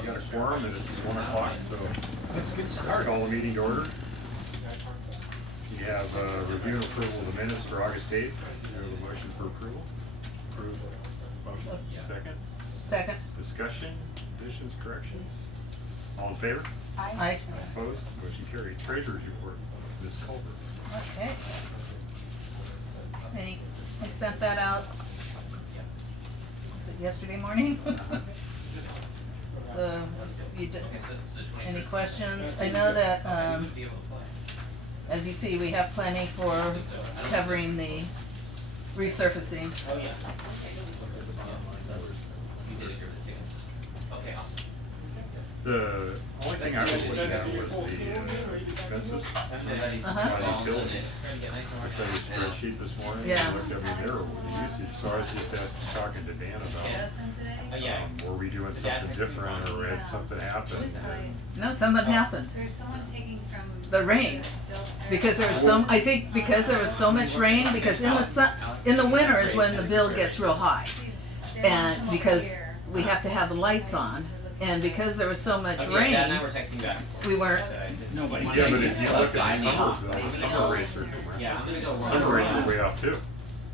We got a quorum and it's 1 o'clock, so let's call the meeting to order. We have review and approval of the minutes for August 8th. We have a motion for approval. Approve. Motion. Second. Second. Discussion, additions, corrections. All in favor? Aye. Opposed? Motion carried. Treasurer's report, Ms. Culver. Okay. I sent that out, was it yesterday morning? So, any questions? I know that, as you see, we have plenty for covering the resurfacing. Oh, yeah. You did it here with the tickets. Okay, awesome. The only thing I was looking at was the expenses. Uh-huh. Utilities. I saw your spreadsheet this morning. Yeah. I looked at me there with the usage, so I was just talking to Dan about, were we doing something different or had something happen? No, something happened. There's someone taking from The rain. Dulce. Because there was I think because there was so much rain, because in the winter is when the bill gets real high. And because we have to have the lights on, and because there was so much Okay, Dad and I rain, were texting back. we weren't, Nobody. Yeah, but if you look at I the mean, summer bill, the summer rates are, Yeah, I'm gonna go. summer rates are way off too.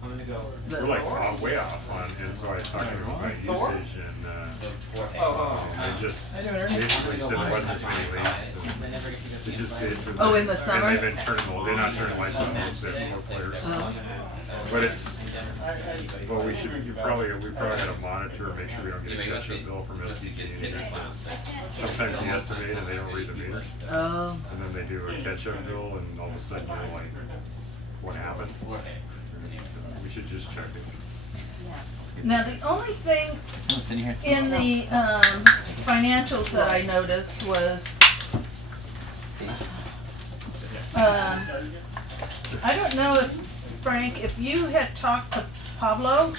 I'm gonna go. We're like way off on, and so I talked to them about usage and, they just basically said it wasn't any leaks. They never get to go They see just inside. basically. Oh, in the summer? And they've been they're not turning lights on most of more players. Oh. But it's, well, we probably had a monitor and make sure we don't get a catch-up bill from SDG. Sometimes you estimate and they don't read the meters, oh, and then they do a catch-up bill and all of a sudden you're like, what happened? We should just check it. now the only thing Someone's sitting here. in the, financials that I noticed was, I don't know if, Frank, if you had talked to Pablo,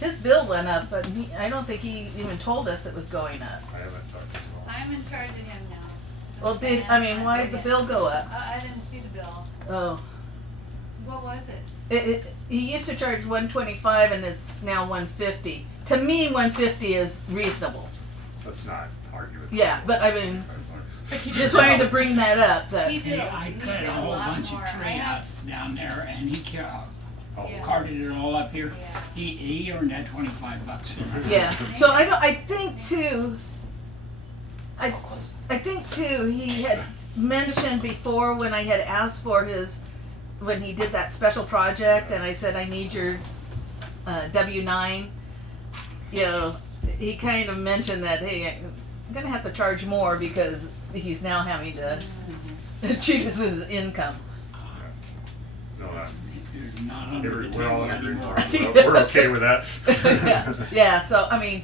his bill went up, but I don't think he even told us it was going up. I haven't talked to them. I'm in charge of him now. Well, why did the bill go up? I didn't see the bill. Oh, What was it? he used to charge 125 and it's now 150. To me, 150 is reasonable. Let's not argue with. Yeah, but I mean, $5. just wanted to bring that up, that, He did. I He cut did a whole lot bunch more. of tree I out have- down there and he Oh, Yeah. carted it all up here. Yeah. He earned that $25 in it. yeah. So I think too, I think too, he had mentioned before when I had asked for when he did that special project and I said, I need your W-9, you know, he kind of mentioned that, hey, I'm gonna have to charge more because he's now having to treat this as income. No, There's not under the we're all table in agreement. anymore. We're okay with that. Yeah, so, I mean,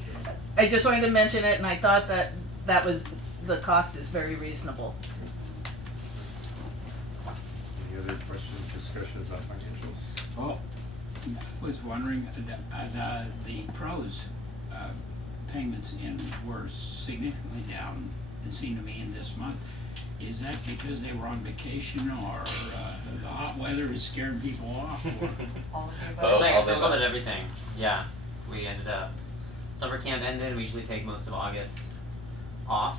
I just wanted to mention it and I thought that was, the cost is very reasonable. Any other questions, discussions on financials? Well, I was wondering, the pros payments were significantly down, it seemed to me, in this month. Is that because they were on vacation or the hot weather is scaring people off? Or? It's like it's a little bit of everything. Yeah, we ended up. Summer camp ended, and we usually take most of August off,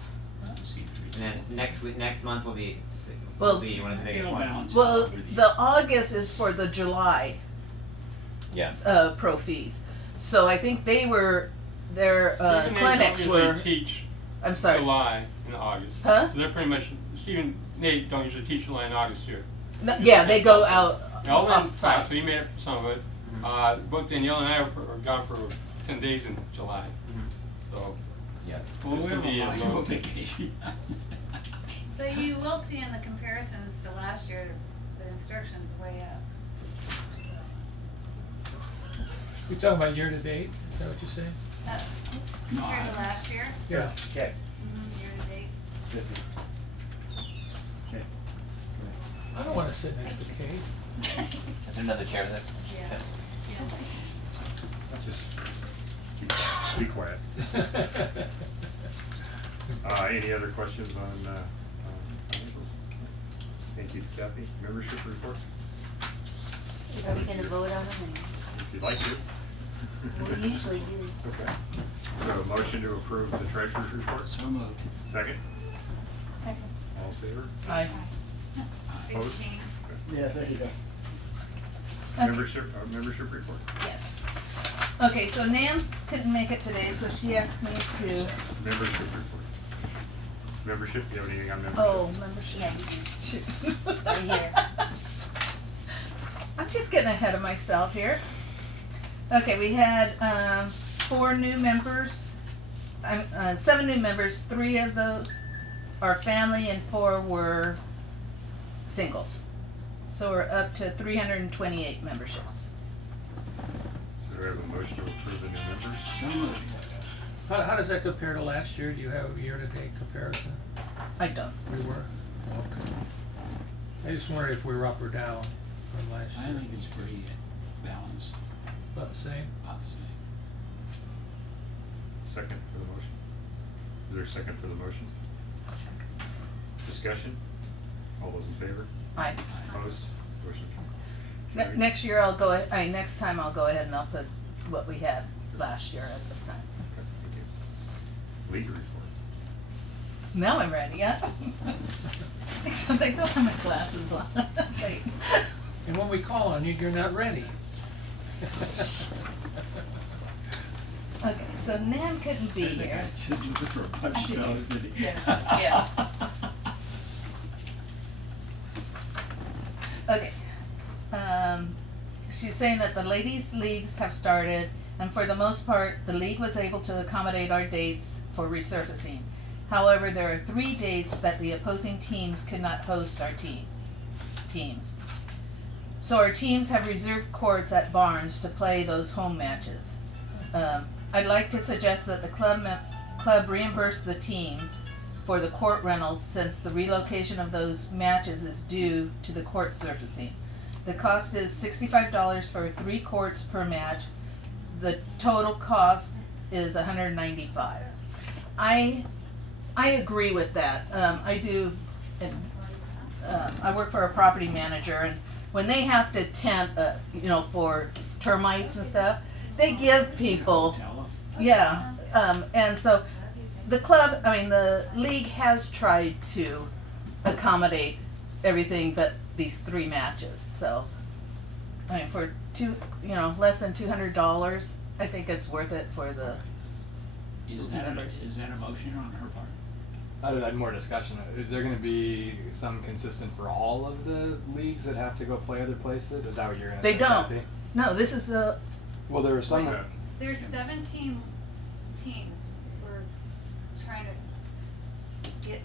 Seems to be- and then next month will be Well, one of the biggest It'll ones. balance Well, out over the the August is for the July, Yeah. pro fees. So I think their clinics Stephen were, Nate don't usually teach I'm sorry, July and August. Huh? So they're pretty much, Stephen Nate don't usually teach July and August here. no, yeah, they go out Ellen off taught, site. so he made up for some of it. Mm-hmm. Both Danielle and I are gone for 10 days in July. So Yeah. Well, It's we gonna be a have a low- vacation. So you will see in the comparisons to last year, the instructions way up. You talking about year to date? Is that what you're saying? No, Compared to last year, Yeah. year to date. I don't wanna sit next to Kate. Is there another chair there? Yeah. Just be quiet. Any other questions on financials? Thank you, Kathy. Membership reports, Are we gonna vote on them? if you'd like to. We usually do. Okay. So a motion to approve the treasurer's report? So moved. Second? Second. All in favor? Aye. Big Opposed? change. Yeah, thank you, Doug. Okay. Membership report? Yes. Okay, so Nan's couldn't make it today, so she asked me to, Membership report. Membership, do you have anything on membership? oh, membership. Yeah, you Shoot. Right here. I'm just getting ahead of myself here. Okay, we had 4 new members, 7 new members. 3 of those are family and 4 were singles. So we're up to 328 memberships. So do we have a motion to approve the new members? So moved. How does that compare to last year? Do you have a year-to-date comparison? I don't. We were? Okay. I just wondered if we were up or down from last I year. think it's pretty balanced, About the same? about the same. Second for the motion? Is there a second for the motion? Discussion? All those in favor? I Opposed? Motion carried. next year I'll go. Next time I'll go ahead and I'll put what we had last year at this time. Okay, thank you. League report. Now I'm ready. Yeah. Except I don't have my glasses on. Wait. And when we call on you, you're not ready. Okay, so Nan couldn't be The here. guy's just looking for a punch I did. nose, isn't he? Yes, yes. Okay. She's saying that the ladies' leagues have started, and for the most part, the league was able to accommodate our dates for resurfacing. However, there are 3 dates that the opposing teams could not host our teams. So our teams have reserved courts at Barnes to play those home matches. I'd like to suggest that the club reimburse the teams for the court rentals since the relocation of those matches is due to the court surfacing. The cost is $65 for 3 courts per match. The total cost is $195. I agree with that. I do, and I work for a property manager, and when they have to tent, for termites and stuff, they give people, Hotel. yeah, and so the league has tried to accommodate everything but these 3 matches. So, I mean, for less than $200, I think it's worth it for the. Is that a motion on her part? I'd add more discussion. Is there going to be some consistent for all of the leagues that have to go play other places? Is that what you're going to They say? don't. Kathy? No, this is a. Well, there were some. Yeah. There's 17 teams we're trying to get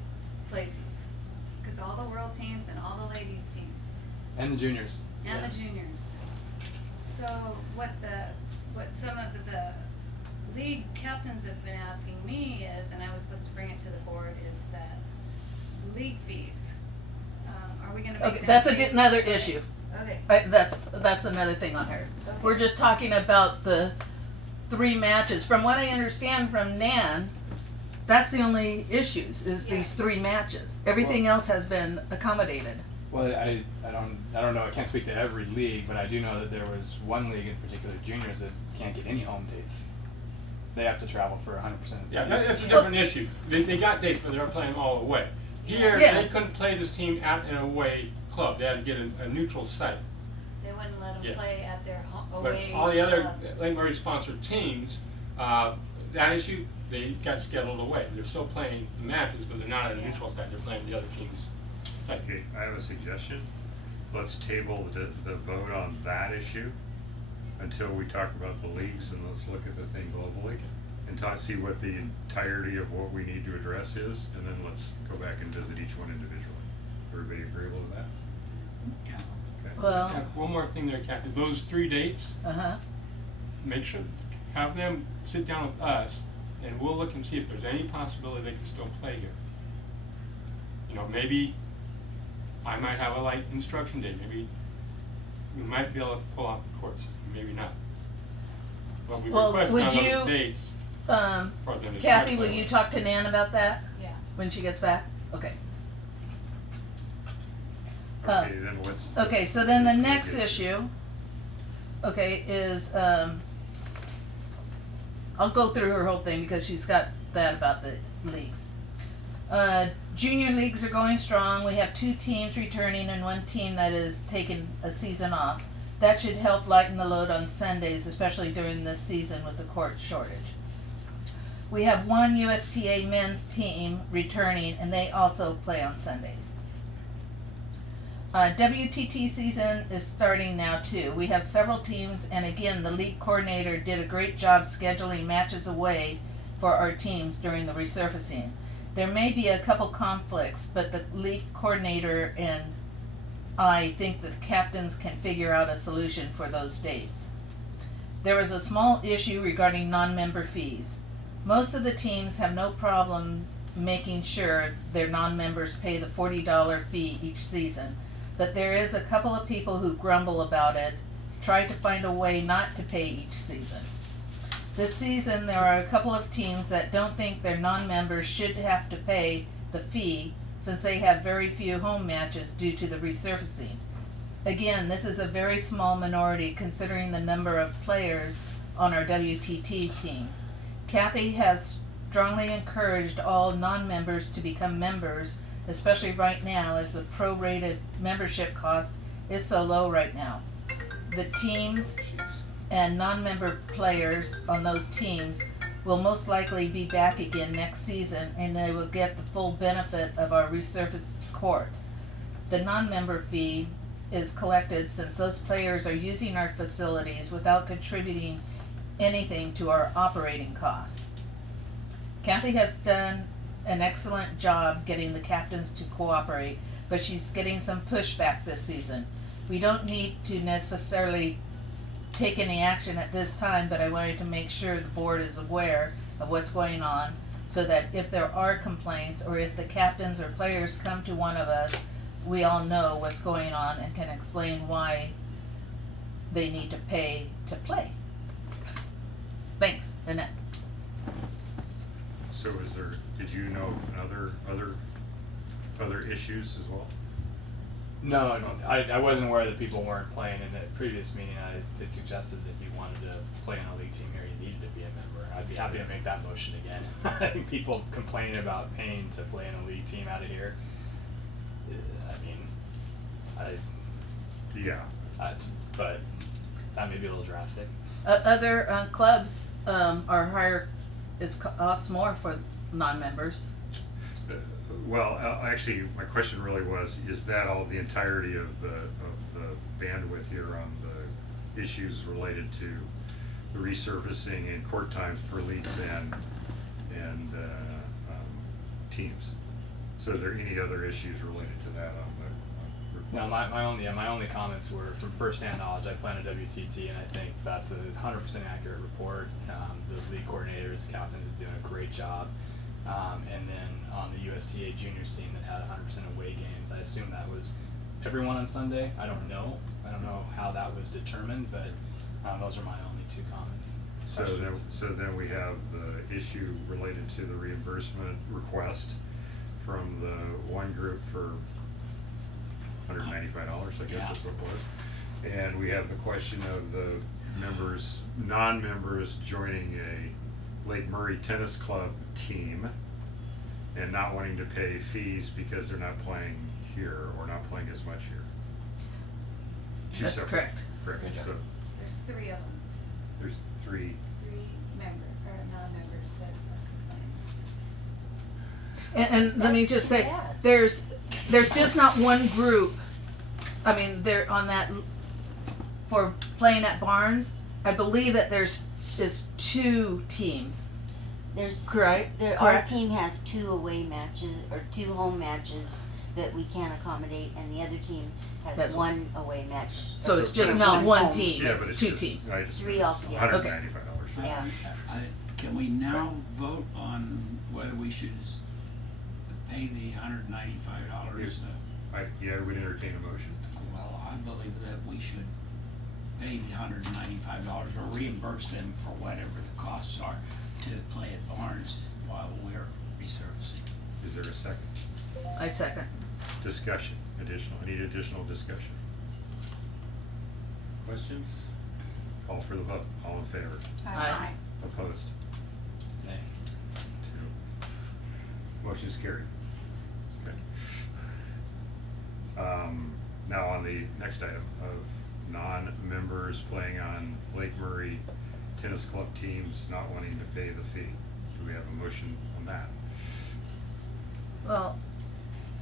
places. Cause all the world teams and all the ladies teams And the juniors. and the juniors. So what some of the league captains have been asking me is, and I was supposed to bring it to the board, is that league fees. Are we gonna make Okay, them that's pay- another issue. Okay. That's another thing on her. We're just talking about the 3 matches. From what I understand from Nan, that's the only issues, is these 3 matches. Everything else has been accommodated. Well, I don't know. I can't speak to every league, but I do know that there was one league in particular, juniors, that can't get any home dates. They have to travel for 100% of the Yeah, season. that's a different issue. They got dates, but they were playing them all away. Here, Yeah. they couldn't play this team at an away club. They had to get a neutral site. They wouldn't let them Yeah. play at their But away all the other club. Lake Murray sponsored teams, that issue, they got scheduled away. They're still playing the matches, but they're not at a Yeah. neutral site. They're playing the other team's site. Okay, I have a suggestion. Let's table the vote on that issue until we talk about the leagues, and let's look at the thing globally and see what the entirety of what we need to address is, and then let's go back and visit each one individually. Everybody agreeable with that? Yeah. Okay. Well, One more thing there, Kathy. Those 3 dates, make sure, have them sit down with us, and we'll look and see if there's any possibility they can still play here. Maybe I might have a light instruction day. Maybe we might be able to pull out the courts. Maybe not. But we Well, request would on those you- dates for them to Kathy, try will play you with. talk to Nan about that Yeah. when she gets back? Okay. Okay, then what's? Okay, so then the next issue, is, I'll go through her whole thing because she's got that about the leagues. Junior leagues are going strong. We have 2 teams returning and 1 team that is taking a season off. That should help lighten the load on Sundays, especially during this season with the court shortage. We have 1 USTA men's team returning, and they also play on Sundays. WTT season is starting now too. We have several teams, and again, the league coordinator did a great job scheduling matches away for our teams during the resurfacing. There may be a couple conflicts, but the league coordinator and I think that the captains can figure out a solution for those dates. There was a small issue regarding non-member fees. Most of the teams have no problems making sure their non-members pay the $40 fee each season, but there is a couple of people who grumble about it, try to find a way not to pay each season. This season there are a couple of teams that don't think their non-members should have to pay the fee since they have very few home matches due to the resurfacing. Again, this is a very small minority considering the number of players on our WTT teams. Kathy has strongly encouraged all non-members to become members, especially right now as the prorated membership cost is so low right now. The teams and non-member players on those teams will most likely be back again next season, and they will get the full benefit of our resurfaced courts. The non-member fee is collected since those players are using our facilities without contributing anything to our operating costs. Kathy has done an excellent job getting the captains to cooperate, but she's getting some pushback this season. We don't need to necessarily take any action at this time, but I wanted to make sure the board is aware of what's going on so that if there are complaints or if the captains or players come to one of us, we all know what's going on and can explain why they need to pay to play. Thanks, Annette. So did you know other issues as well? No, I wasn't aware that people weren't playing. In the previous meeting, I had suggested that if you wanted to play on a league team here, you needed to be a member. I'd be happy to make that motion again. I think people complaining about paying to play in a league team out of here. But that may be a little drastic. Other clubs are higher, it costs more for non-members. Well, actually, my question really was: is that all the entirety of the bandwidth here on the issues related to the resurfacing and court times for leagues and teams? So, are there any other issues related to that on the No, request? my only comments were from first-hand knowledge. I plan a WTT, and I think that's a 100% accurate report. The league coordinators, the captains are doing a great job. And then on the USTA juniors team that had 100% away games, I assume that was everyone on Sunday. I don't know how that was determined, but those are my only 2 comments. So then we have the issue related to the reimbursement request from the one group for $195, I guess that's what it was. And we have the question of the non-members joining a Lake Murray Tennis Club team and not wanting to pay fees because they're not playing here or not playing as much here. Two That's separate- correct. Correct, Good job. so There's 3 of them, there's 3. 3 non-members that are complaining. And let me That's just too say, bad. there's just not one group. I mean, they're on that for playing at Barnes. I believe that there's 2 teams. There's Correct? our Correct. team has 2 away matches or 2 home matches that we can accommodate, and the other team has That's- 1 away match. So it's just But not it's one home. team, Yeah, but it's it's 2 just, teams. I just 3 altogether. $195. Yeah. Can we now vote on whether we should pay the $195? I would entertain a motion. Well, I believe that we should pay the $195 or reimburse them for whatever the costs are to play at Barnes while we're resurfacing. Is there a second? I second. Discussion, I need additional discussion. Questions? Call for the vote, all in favor? Aye. Opposed? Nay. 2. Motion is carried. Okay. Now on the next item of non-members playing on Lake Murray Tennis Club teams not wanting to pay the fee. Do we have a motion on that? Well,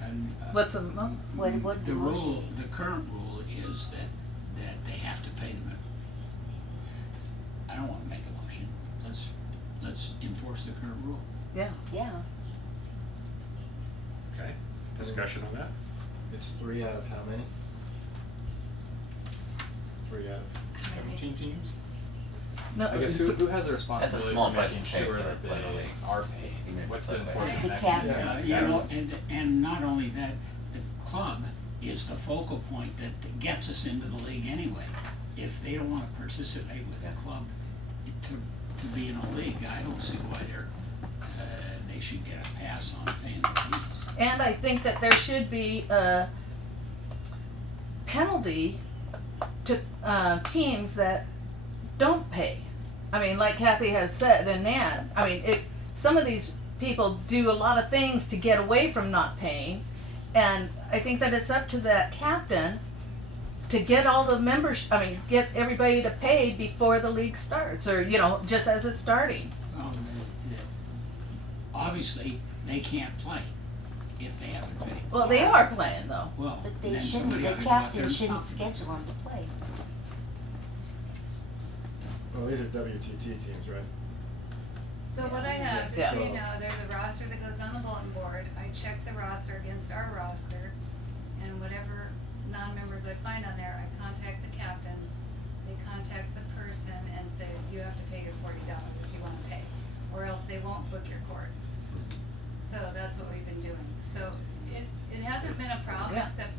And, what's the, What the the rule, motion? the current rule is that they have to pay them. I don't wanna make a motion. Let's enforce the current rule. yeah. Yeah, Okay, discussion on that? It's 3 out of how many? 3 out of 17 teams? No, I guess who has the responsibility small for price making to pay sure for that they playing a league. are paid? Even if What's it's the like- enforcement The mechanism? captain. You know, and not only that, the club is the focal point that gets us into the league anyway. If they don't wanna participate with the club to be in a league, I don't see why they should get a pass on paying the fees. and I think that there should be a penalty to teams that don't pay. I mean, like Kathy has said, and Nan, I mean, some of these people do a lot of things to get away from not paying, and I think that it's up to that captain to get all the members, get everybody to pay before the league starts, or, just as it's starting. Obviously, they can't play if they haven't paid. Well, they are playing though. Well, but they then shouldn't, somebody the ought to go out there captain and shouldn't stop them. schedule them to play. Well, these are WTT teams, right? So what I have, just Yeah. so you know, there's a roster that goes on the bulletin board. I check the roster against our roster, and whatever non-members I find on there, I contact the captains. They contact the person and say, you have to pay your $40 if you wanna pay, or else they won't book your courts. So that's what we've been doing. So it hasn't been a problem, Yeah. except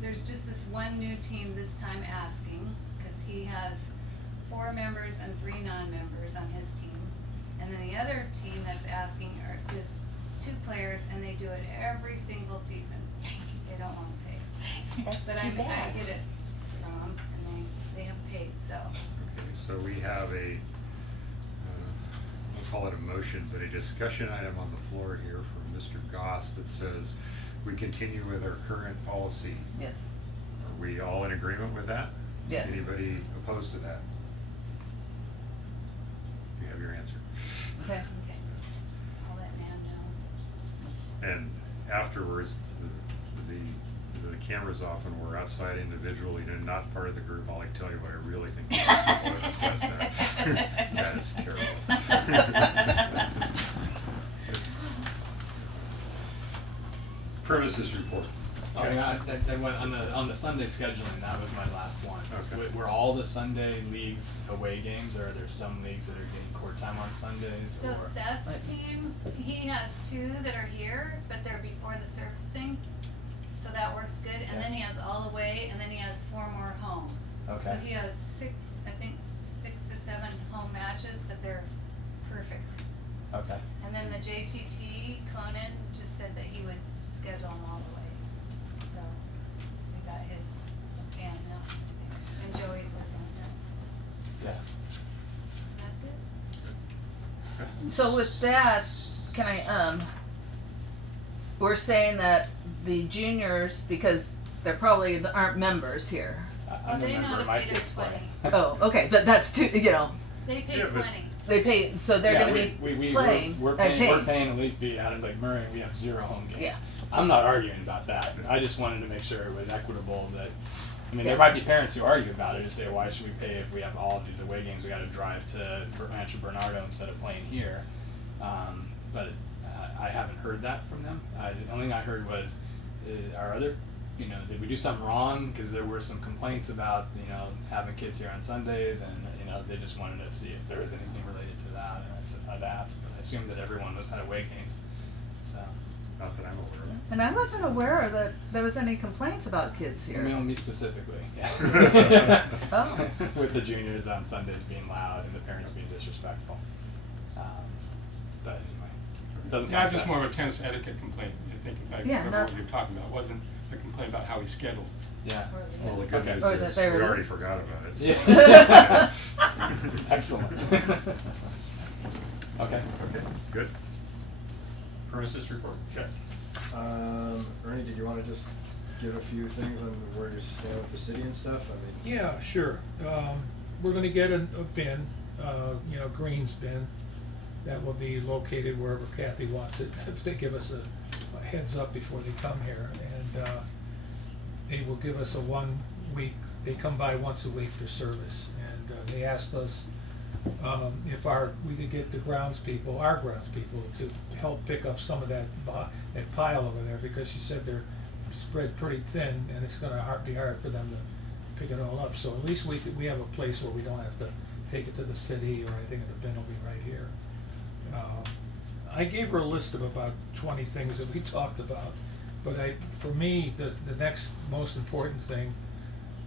there's just this one new team this time asking, cause he has 4 members and 3 non-members on his team. And then the other team that's asking is 2 players, and they do it every single season. They don't wanna pay. That's But too I bad. get it from them, and they have paid, so. Okay, so we have we'll call it a motion, but a discussion item on the floor here from Mr. Goss that says we continue with our current policy. Yes. Are we all in agreement with that? Yes. Anybody opposed to that? You have your answer. Okay. Okay. I'll let Nan know. And afterwards, the camera's off and we're outside individually and not part of the group, I'll tell you what I really think. That is terrible. Premises report. Oh, yeah, I went on the Sunday scheduling. That was my last one. Okay. Were all the Sunday leagues away games, or are there some leagues that are getting court time on Sundays? So or? Seth's team, he has 2 that are here, but they're before the surfacing. So that works good, and then he has all away, and then he has 4 more home. So Okay. he has 6 to 7 home matches, but they're perfect. Okay. And then the JTT, Conan just said that he would schedule them all the way. So we got his fan now, and Joey's working on that, so Yeah. that's it. So with that, can I, we're saying that the juniors, because they're probably aren't members here. I'm a they know member. to My pay their kids play. 20. Oh, okay, but that's too, They pay Yeah, but- 20. they pay, so they're Yeah, gonna be we're playing, We're paying a league fee out of Lake Murray, and we have 0 home games. Yeah. I'm not arguing about that. I just wanted to make sure it was equitable. That Yeah. there might be parents who argue about it and say, why should we pay if we have all of these away games? We got to drive to Rancho Bernardo instead of playing here. But I haven't heard that from them. The only thing I heard was, our other, did we do something wrong? Because there were some complaints about having kids here on Sundays, and they just wanted to see if there was anything related to that. And I said I'd ask, but I assumed that everyone had away games. So. Not that I'm aware of. and I wasn't aware that there was any complaints about kids I here. mean, me specifically, yeah. Oh. With the juniors on Sundays being loud and the parents being disrespectful. But anyway, it doesn't Yeah, sound just bad. more of a tennis etiquette complaint. I think if I Yeah, remember no. what you're talking about. It wasn't a complaint about how he scheduled. Yeah. Well, the good Okay. news Or that is they we were- already forgot about it. So. Yeah. Excellent. Okay. Okay, good. Premises report, check. Ernie, did you wanna just give a few things on where you stand with the city and stuff? I mean, Yeah, sure. We're gonna get a bin, greens bin, that will be located wherever Kathy wants it, if they give us a heads up before they come here. And, they will give us a 1 week, they come by once a week for service. And, they asked us, if we could get our groundspeople to help pick up some of that pile over there, because she said they're spread pretty thin and it's gonna be hard for them to pick it all up. So at least we have a place where we don't have to take it to the city or anything, and the bin will be right here. I gave her a list of about 20 things that we talked about, but for me, the next most important thing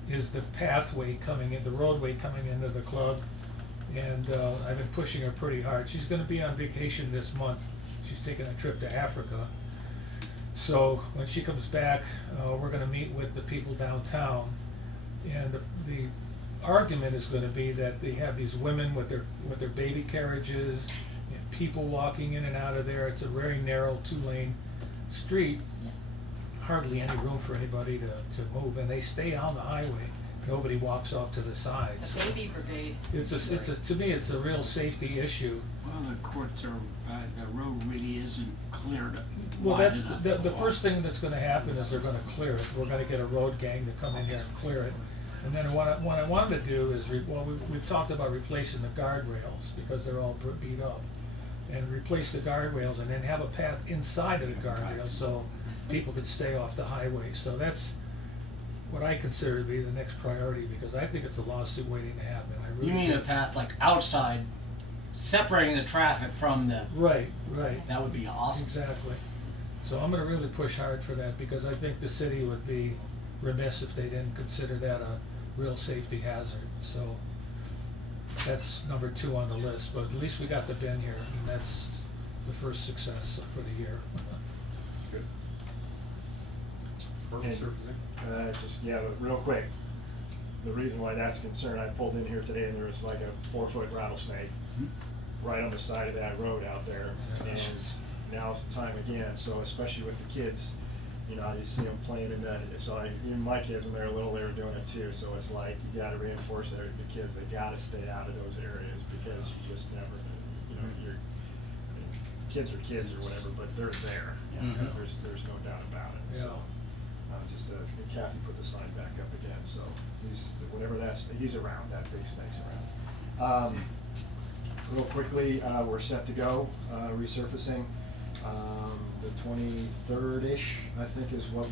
is the pathway the roadway coming into the club. And I've been pushing her pretty hard. She's gonna be on vacation this month. She's taking a trip to Africa. So when she comes back, we're gonna meet with the people downtown. And the argument is gonna be that they have these women with their baby carriages, and people walking in and out of there. It's a very narrow 2-lane street. Hardly any room for anybody to move, and they stay on the highway. Nobody walks off to the side. The baby brigade. To me, it's a real safety issue. Well, the courts the road really isn't cleared Well, wide that's, enough the to first walk. thing that's gonna happen is they're gonna clear it. We're gonna get a road gang to come in here and clear it. And then what I wanted to do is, we've talked about replacing the guardrails, because they're all beat up. And replace the guardrails and then have a path inside of the guardrails so people could stay off the highway. So that's what I consider to be the next priority, because I think it's a lawsuit waiting to happen. I really You mean do. a path like outside, separating the traffic from the, Right. that would be awesome. Exactly. So I'm gonna really push hard for that, because I think the city would be remiss if they didn't consider that a real safety hazard. So that's number 2 on the list, but at least we got the bin here, and that's the first success for the year. Good. Purpose And, representative? but real quick, the reason why that's a concern, I pulled in here today and there was like a 4-foot rattlesnake right on the side of that road out there. Yeah. And now's the time again, so especially with the kids, you see them playing in that, even my kids, when they were little, they were doing it too, so it's like, you gotta reinforce the kids, they gotta stay out of those areas, because you just never, kids are kids or whatever, but they're there. Mhm. There's no doubt about it, so. Kathy put the sign back up again, so he's around, that big snake's around. Real quickly, we're set to go, resurfacing, the 23rd-ish, I think is what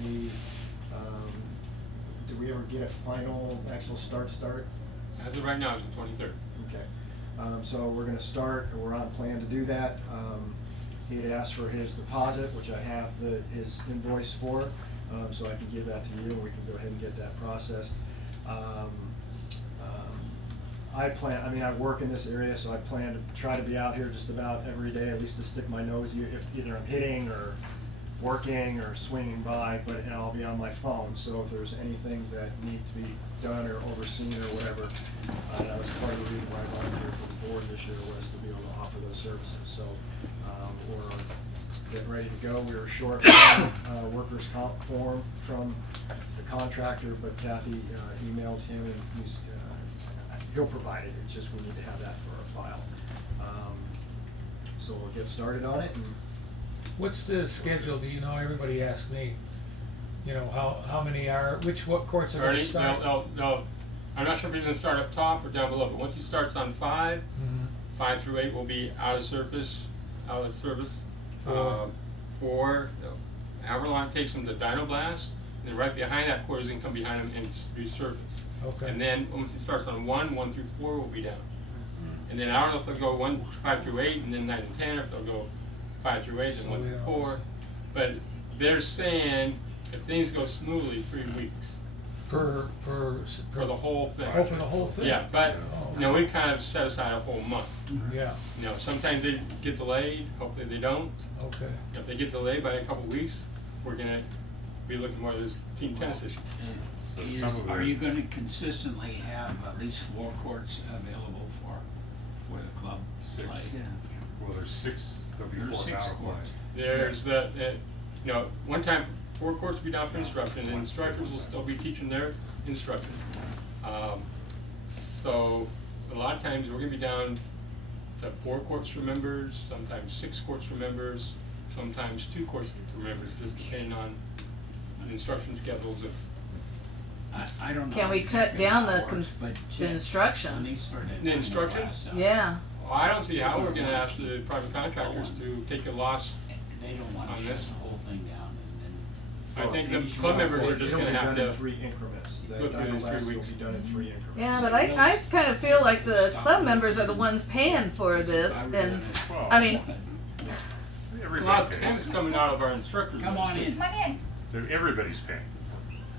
did we ever get a final actual start? As of right now, it's the 23rd. Okay, so we're gonna start, and we're on plan to do that. He had asked for his deposit, which I have his invoice for, so I can give that to you, and we can go ahead and get that processed. I work in this area, so I plan to try to be out here just about every day, at least to stick my nose, if either I'm hitting or working or swinging by, and I'll be on my phone, so if there's any things that need to be done or overseen or whatever, that was part of the reason why I volunteered for the board this year, was to be able to offer those services. So we're getting ready to go. We were short one workers' comp form from the contractor, but Kathy emailed him, and he'll provide it. It's just we need to have that for our file. So we'll get started on it. And What's the schedule? Do you know? Everybody asks me, how many what courts are gonna Ernie, start? no, I'm not sure if he's gonna start up top or down below, but once he starts on 5, Mhm. 5 through 8 will be out of service. 4. 4, however long it takes him to dyno blast, and then right behind that court is gonna come behind him and resurface. Okay. And then once it starts on 1 through 4 will be down. And then I don't know if they'll go 5 through 8 and then 9 and 10, or if they'll go 5 through 8 and So 1 we through don't- 4. But they're saying if things go smoothly, 3 weeks For for the whole thing. Oh, for the whole thing? Yeah, but Oh. we kind of set aside a whole month. Yeah. Sometimes they get delayed. Hopefully they don't. Okay. If they get delayed by a couple weeks, we're gonna be looking more at this team tennis issue. So some of Are it- you gonna consistently have at least 4 courts available for the club? 6. Like, Well, there's 6, there'll be There's 4 6 battle courts. lines. There's one time 4 courts will be down for instruction, and instructors will still be teaching their instruction. So a lot of times we're gonna be down to 4 courts for members, sometimes 6 courts for members, sometimes 2 courts for members, just depending on instruction schedules of. I don't know. Can we cut exactly down how the it works, but the When instruction? they started The running instruction? class out, Yeah, Well, I don't see how we're gonna ask the private contractors to take a loss. They don't want On to shut this? the whole thing down and I then. think the finish club it members off. are just It'll gonna be have done in to 3 increments. The go through Dino these 3 Blast will weeks. be done in 3 increments. yeah, but I kind of feel like the club members are the ones paying for this, and, Well, I mean, A lot everybody of pays. times coming out of our instructors. Come on in. Everybody's paying,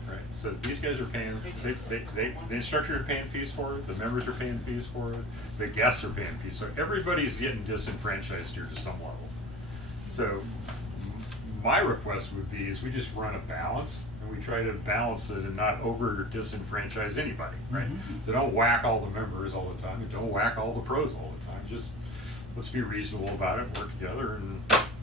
right? So these guys are paying, the instructors are paying fees for it, the members are paying fees for it, the guests are paying fees, so everybody's getting disenfranchised here to some level. So my request would be is we just run a balance, and we try to balance it and not over disenfranchise anybody, right? So don't whack all the members all the time, and don't whack all the pros all the time, just let's be reasonable about it, work together, and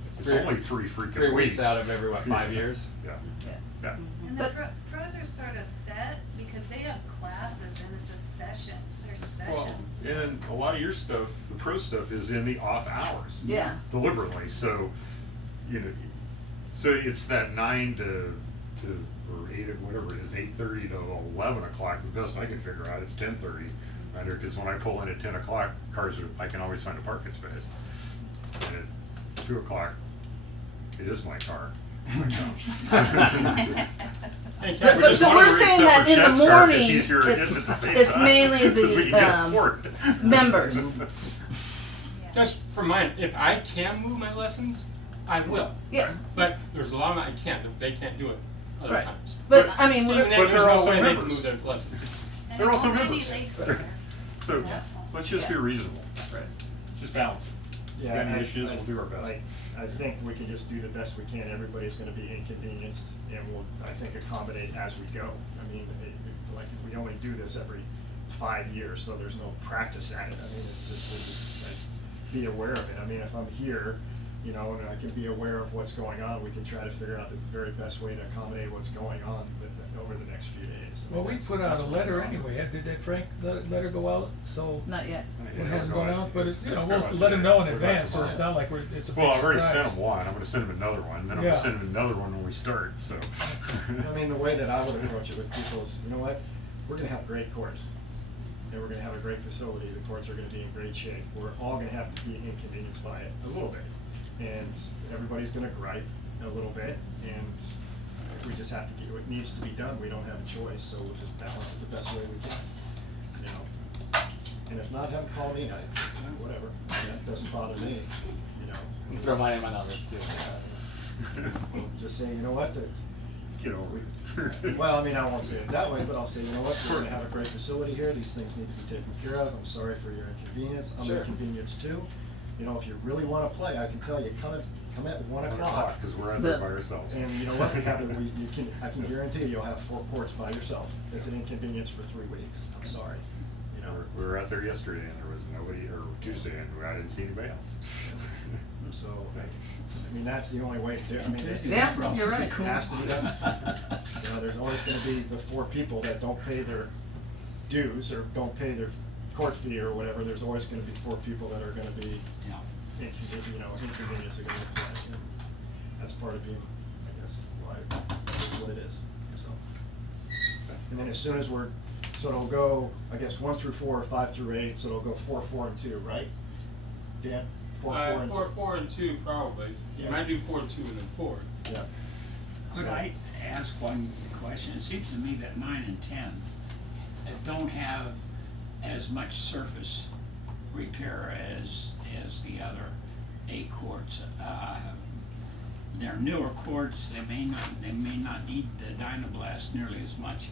it's only 3 freaking 3 weeks. weeks out of every, what, 5 years? Yeah, yeah. yeah. And the But- pros are sort of set because they have classes and it's a session, there's Well, sessions. and a lot of your stuff, the pro stuff is in the off hours. Yeah. Deliberately, so, so it's that 9 to, or 8, or whatever it is, 8:30 to 11 o'clock, the best I can figure out, it's 10:30. Because when I pull in at 10 o'clock, I can always find a parking space. And at 2 o'clock, it is my car. So we're saying that in the morning, it's mainly the, members. Just for mine, if I can move my lessons, I will. Yeah. But there's a lot of them I can't, they can't do it other Right. times. But, I mean, Stephen, we're- But there's they're no also way they can members. move their lessons. And They're it also won't be any members. lakes there. So, let's just be Yeah. reasonable. Right. Just balance it. Yeah, Got any I- issues, I- we'll do our best. I think we can just do the best we can. Everybody's gonna be inconvenienced, and we'll, I think, accommodate as we go. I mean, like, we only do this every 5 years, so there's no practice at it. I mean, it's just, we'll just, like, be aware of it. I mean, if I'm here, and I can be aware of what's going on, we can try to figure out the very best way to accommodate what's going on over the next few days. I Well, mean, we that's- put out that's a what letter we're on. anyway, did Frank let her go out, so not yet. it hasn't gone out, but It's we'll going out let him today. know in We're advance, about so it's tomorrow. not like it's a big Well, I've already surprise. sent him one, I'm gonna send him another one, then I'm Yeah. gonna send him another one when we start, so. I mean, the way that I would approach it with people is, you know what, we're gonna have great courts. And we're gonna have a great facility, the courts are gonna be in great shape, we're all gonna have to be inconvenienced by it a little bit. And everybody's gonna gripe a little bit, and we just have to get, what needs to be done, we don't have a choice, so we'll just balance it the best way we can, And if not, have them call me, whatever, that doesn't bother me, Throw my name on that list too. We'll just say, you know what, Get over it. well, I mean, I won't say it that way, but I'll say, you know what, we're gonna have a great facility here, these things need to be taken care of, I'm sorry for your inconvenience, I'm Sure. inconvenienced too. If you really wanna play, I can tell you, come at 1 o'clock. Cause we're out there The- by ourselves. And you know what, I can guarantee you'll have 4 courts by yourself, it's an inconvenience for 3 weeks, I'm sorry, We were out there yesterday and there was nobody, or Tuesday, and I didn't see anybody else. So, I mean, that's the only way to do it, I And mean, Tuesday, Yeah, that's you're right. it has to be done. There's always gonna be the 4 people that don't pay their dues or don't pay their court fee or whatever, there's always gonna be 4 people that are gonna be Yeah. inconvenience are gonna be pledged. And that's part of being, I guess, why, it's what it is, so. And then as soon as so it'll go, I guess, 1 through 4, 5 through 8, so it'll go 4, 4, and 2, right? Dan? 4, 4, and 2. 4 and 2 probably. You Yeah. might do 4, 2, and then 4. Yeah. Could So- I ask one question? It seems to me that 9 and 10 don't have as much surface repair as the other 8 courts. They're newer courts, they may not need the Dynablast nearly as much.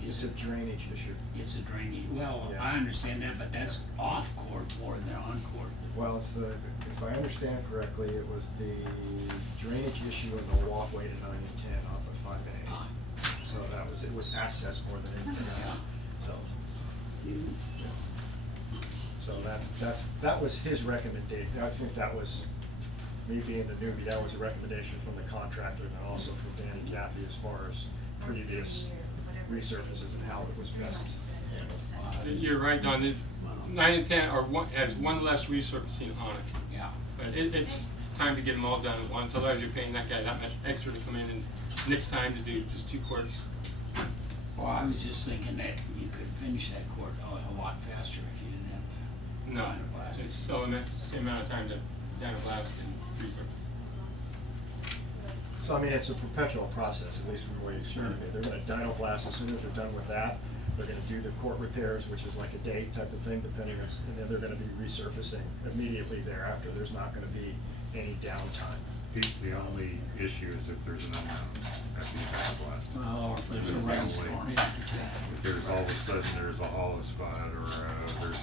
It's a drainage issue. It's a drainage, well, Yeah. I understand that, but that's off court more than on court. Well, if I understand correctly, it was the drainage issue in the walkway to 9 and 10 off of 5 and 8. So it was access more than anything else, so. So that was his recommendation. I think that was, me being the newbie, that was a recommendation from the contractor and also from Danny Cappy as far as previous resurfaces and how it was best handled. You're right, Don, 9 and 10 has one less resurfacing on it. Yeah. But it's time to get them all done at once, otherwise you're paying that guy that much extra to come in and next time to do just 2 courts. Well, I was just thinking that you could finish that court a lot faster if you didn't have to. No, Dynablast. it's still the same amount of time to dynablast and resurface. So I mean, it's a perpetual process, at least from the way you explained it. They're gonna dynoblast as soon as they're done with that. They're gonna do the court repairs, which is like a day type of thing, depending on, and then they're gonna be resurfacing immediately thereafter. There's not gonna be any downtime. The only issue is if there's an unknown at the dynoblast. Well, or if there's a There's rainstorm. only- Yeah. If there's all of a sudden there's a hollow spot or there's,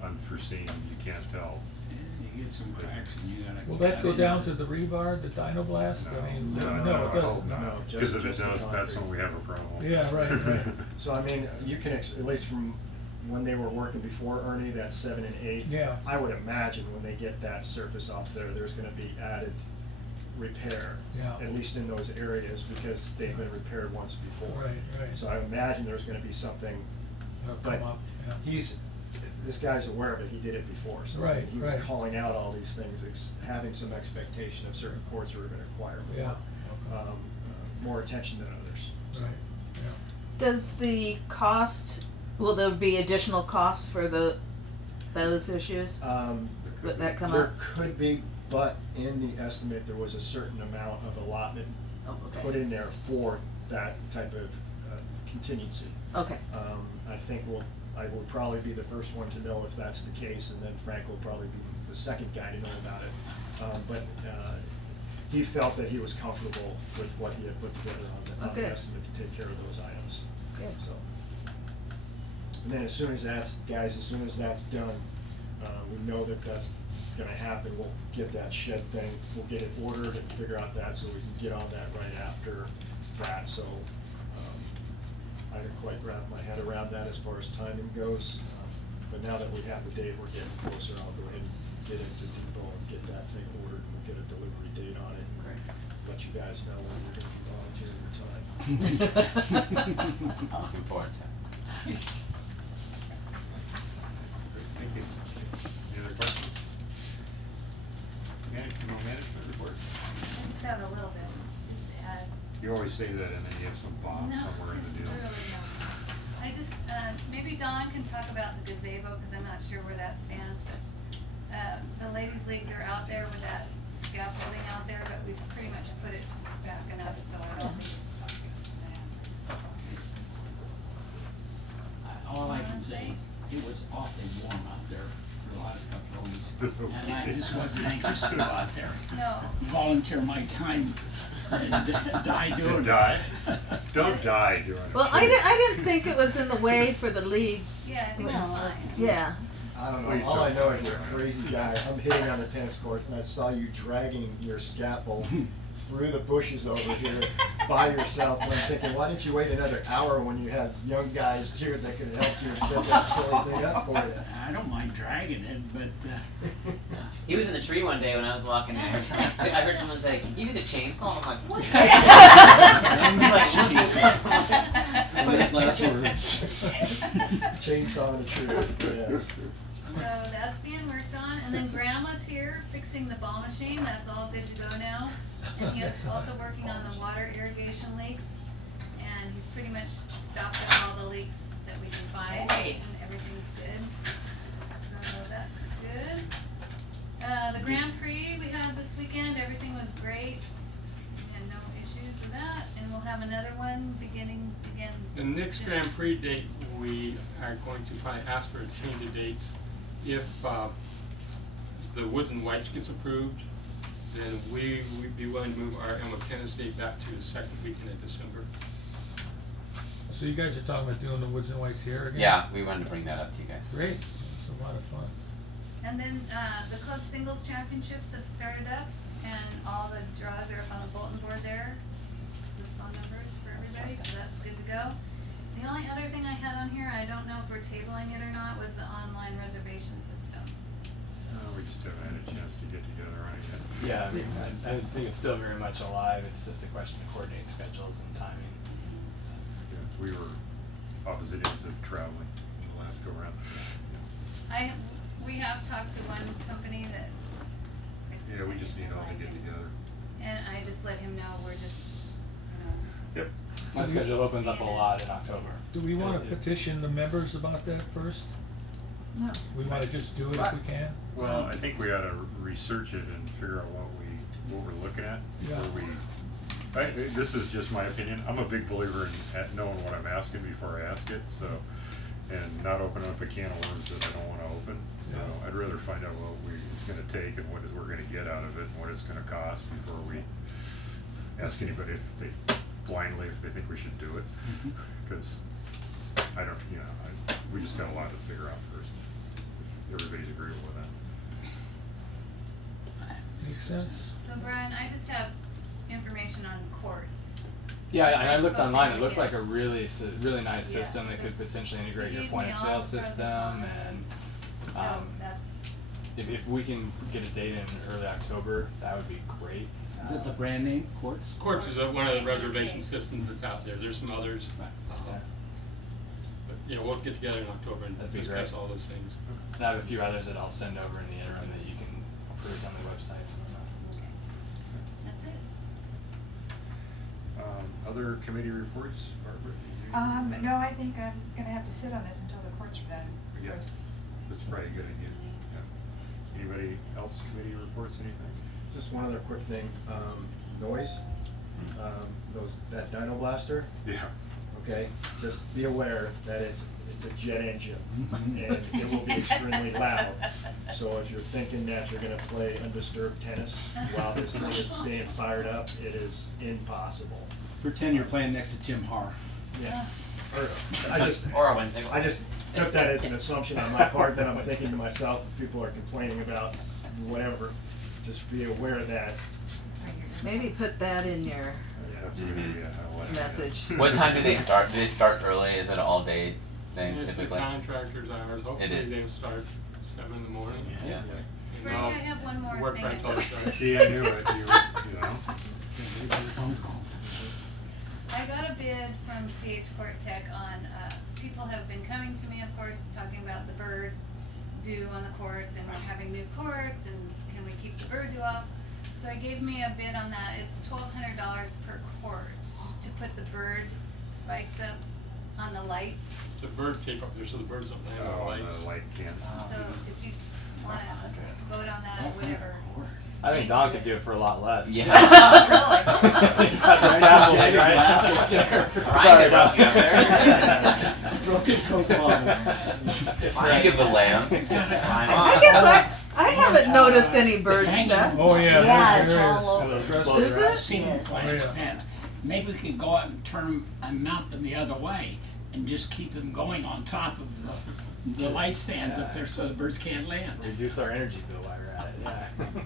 unforeseen, you can't tell. You get some cracks and you gotta. Will that cut go in down on to it. the rebar, the dynoblast? No, I mean, no, no, no, it I doesn't. hope not. No, Because if it just the does, that's concrete. when we have a problem. Yeah, right. So I mean, you can, at least from when they were working before Ernie, that's 7 and 8. Yeah. I would imagine when they get that surface off there, there's gonna be added repair. Yeah. At least in those areas, because they've been repaired once before. Right, right. So I imagine there's gonna be something, It'll but come up, yeah. this guy's aware of it, he did it before, so Right, he was right. calling out all these things, having some expectation of certain courts who are gonna require Yeah, more, okay. more attention than others. So- Right, yeah. Does the cost, will there be additional costs for those issues? Would that come There up? could be, but in the estimate, there was a certain amount of allotment Oh, put okay. in there for that type of contingency. Okay, I think I will probably be the first one to know if that's the case, and then Frank will probably be the second guy to know about it. But he felt that he was comfortable with what he had put together on the Okay. estimate to take care of those items. good. So, and then as soon as that's done, we know that that's gonna happen, we'll get that shed thing, we'll get it ordered and figure out that, so we can get on that right after that, so, I didn't quite wrap my head around that as far as timing goes, but now that we have the date, we're getting closer, I'll go ahead and get into Depot and get that thing ordered, and we'll get a delivery date on it, and let you guys know when you're gonna be volunteering your time. Looking forward to it. Thank you. Any other questions? Management report. I just have a little bit, just to add. You always say that and then you have some bomb No, somewhere in the deal. Really not. I just, maybe Dawn can talk about the gazebo, cause I'm not sure where that stands, but, the ladies' leagues are out there with that scaffolding out there, but we've pretty much put it back enough, so I don't think it's an answer. All I can say is it was awfully warm out there for the last couple of weeks. And I just wasn't anxious to go out there. No. Volunteer my time and die doing it. Die? Don't die doing it. Well, I didn't think it was in the way for the league. Yeah, I think it's fine. Yeah. I don't Please know, all I don't. know is you're a crazy guy, I'm hitting on the tennis court, and I saw you dragging your scaffold through the bushes over here by yourself, and I'm thinking, why didn't you wait another hour when you had young guys here that could help you set that silly thing up for you? I don't mind dragging it, but, He was in the tree one day when I was walking there. I heard someone say, "Can you give me the chainsaw?" I'm like, "What?" His last words. Chainsaw in the tree, yeah. So that's being worked on, and then Grandma's here fixing the ball machine, that's all good to go now. And he is also working on the water irrigation leaks, and he's pretty much stopped at all the leaks that we can find, and everything's good. So that's good. The Grand Prix we had this weekend, everything was great. We had no issues with that, and we'll have another one beginning again. The next Grand Prix date, we are going to probably ask for a change of dates. If the Woods and Whites gets approved, then we'd be willing to move our Emma Tennis date back to the second weekend of December. So you guys are talking about doing the Woods and Whites here again? Yeah, we wanted to bring that up to you guys. Great, it's a lot of fun. And then, the club singles championships have started up, and all the draws are up on the bulletin board there, with phone numbers for everybody, so that's good to go. The only other thing I had on here, I don't know if we're tabling it or not, was the online reservation system. We just haven't had a chance to get together on it yet. Yeah, I mean, I think it's still very much alive. It's just a question of coordinating schedules and timing. Yeah, we were opposite ends of traveling in the last go round. We have talked to one company that. Yeah, we just need all to get together. And I just let him know we're just, you know. Yep. My schedule opens up a lot in October. Do we wanna petition the members about that first? No. We wanna just do it if we can? Well, I think we ought to research it and figure out what we're looking at Yeah. before we. This is just my opinion. I'm a big believer in knowing what I'm asking before I ask it. So, and not open up a can of worms that I don't want to open. So Yeah. I'd rather find out what it's going to take and what we're going to get out of it and what it's going to cost before we ask anybody if they think we should do it. Because I don't, we just got a lot to figure out first. If everybody's agreeable with that. Makes sense? So Brian, I just have information on courts. Yeah, I I looked spoke to online. him It looked again. like a really nice system that Yes. could potentially integrate He your gave point me of all sale the pros and system, cons, and So that's, if we can get a date in early October, that would be great. Is it the brand name, Quartz? Quartz is one of the reservation systems that's out there. There's some others. Yeah. But yeah, we'll get together in October and That'd be discuss great. all those things. And I have a few others that I'll send over in the interim that you can peruse on the websites and whatnot. okay. That's it. Other committee reports, Barbara? No, I think I'm gonna have to sit on this until the courts are done Yeah. first. That's probably a good idea. Yeah. Anybody else committee reports, anything? Just one other quick thing, noise, that Dyno Blaster, Yeah. okay, just be aware that it's a jet engine, and it will be extremely loud. So if you're thinking that you're gonna play undisturbed tennis while this thing is being fired up, it is impossible. Pretend you're playing next to Tim Har. Yeah. Or, I just took that as an assumption on my part, that I'm thinking to myself, if people are complaining about whatever, just be aware that. Maybe put that in your Yeah, that's a good idea. I like that. message. What time do they start? Do they start early? Is it an all day thing And it's the typically? contractor's hours. Hopefully is. they start 7 in the morning. Yeah. And Frank, I'll I have one more work thing. right till it starts. See, I knew it. You know. I got a bid from CH Court Tech on, people have been coming to me, of course, talking about the bird due on the courts, and we're having new courts, and can we keep the bird due off? So I gave me a bid on that. It's $1,200 per court to put the bird spikes up on the lights. It's a bird tape up there, so the birds don't land on the Oh, lights. the light cans. So if you wanna vote on that, or whatever. I think Don could do it for a lot less. Yeah. He's got the scaffolding, right? Sorry, Don. Broken Coke bottles. It's You give the lamb. I guess I haven't noticed any bird stuff. Oh, yeah, Yeah, there it's all is. over. Trust Is me. it? I've seen them Yes. flash Oh, the yeah. fence. Maybe we could go out and turn them and mount them the other way and just keep them going on top of the light stands up there so the birds can't land. Reduce our energy bill while we're at it. Yeah.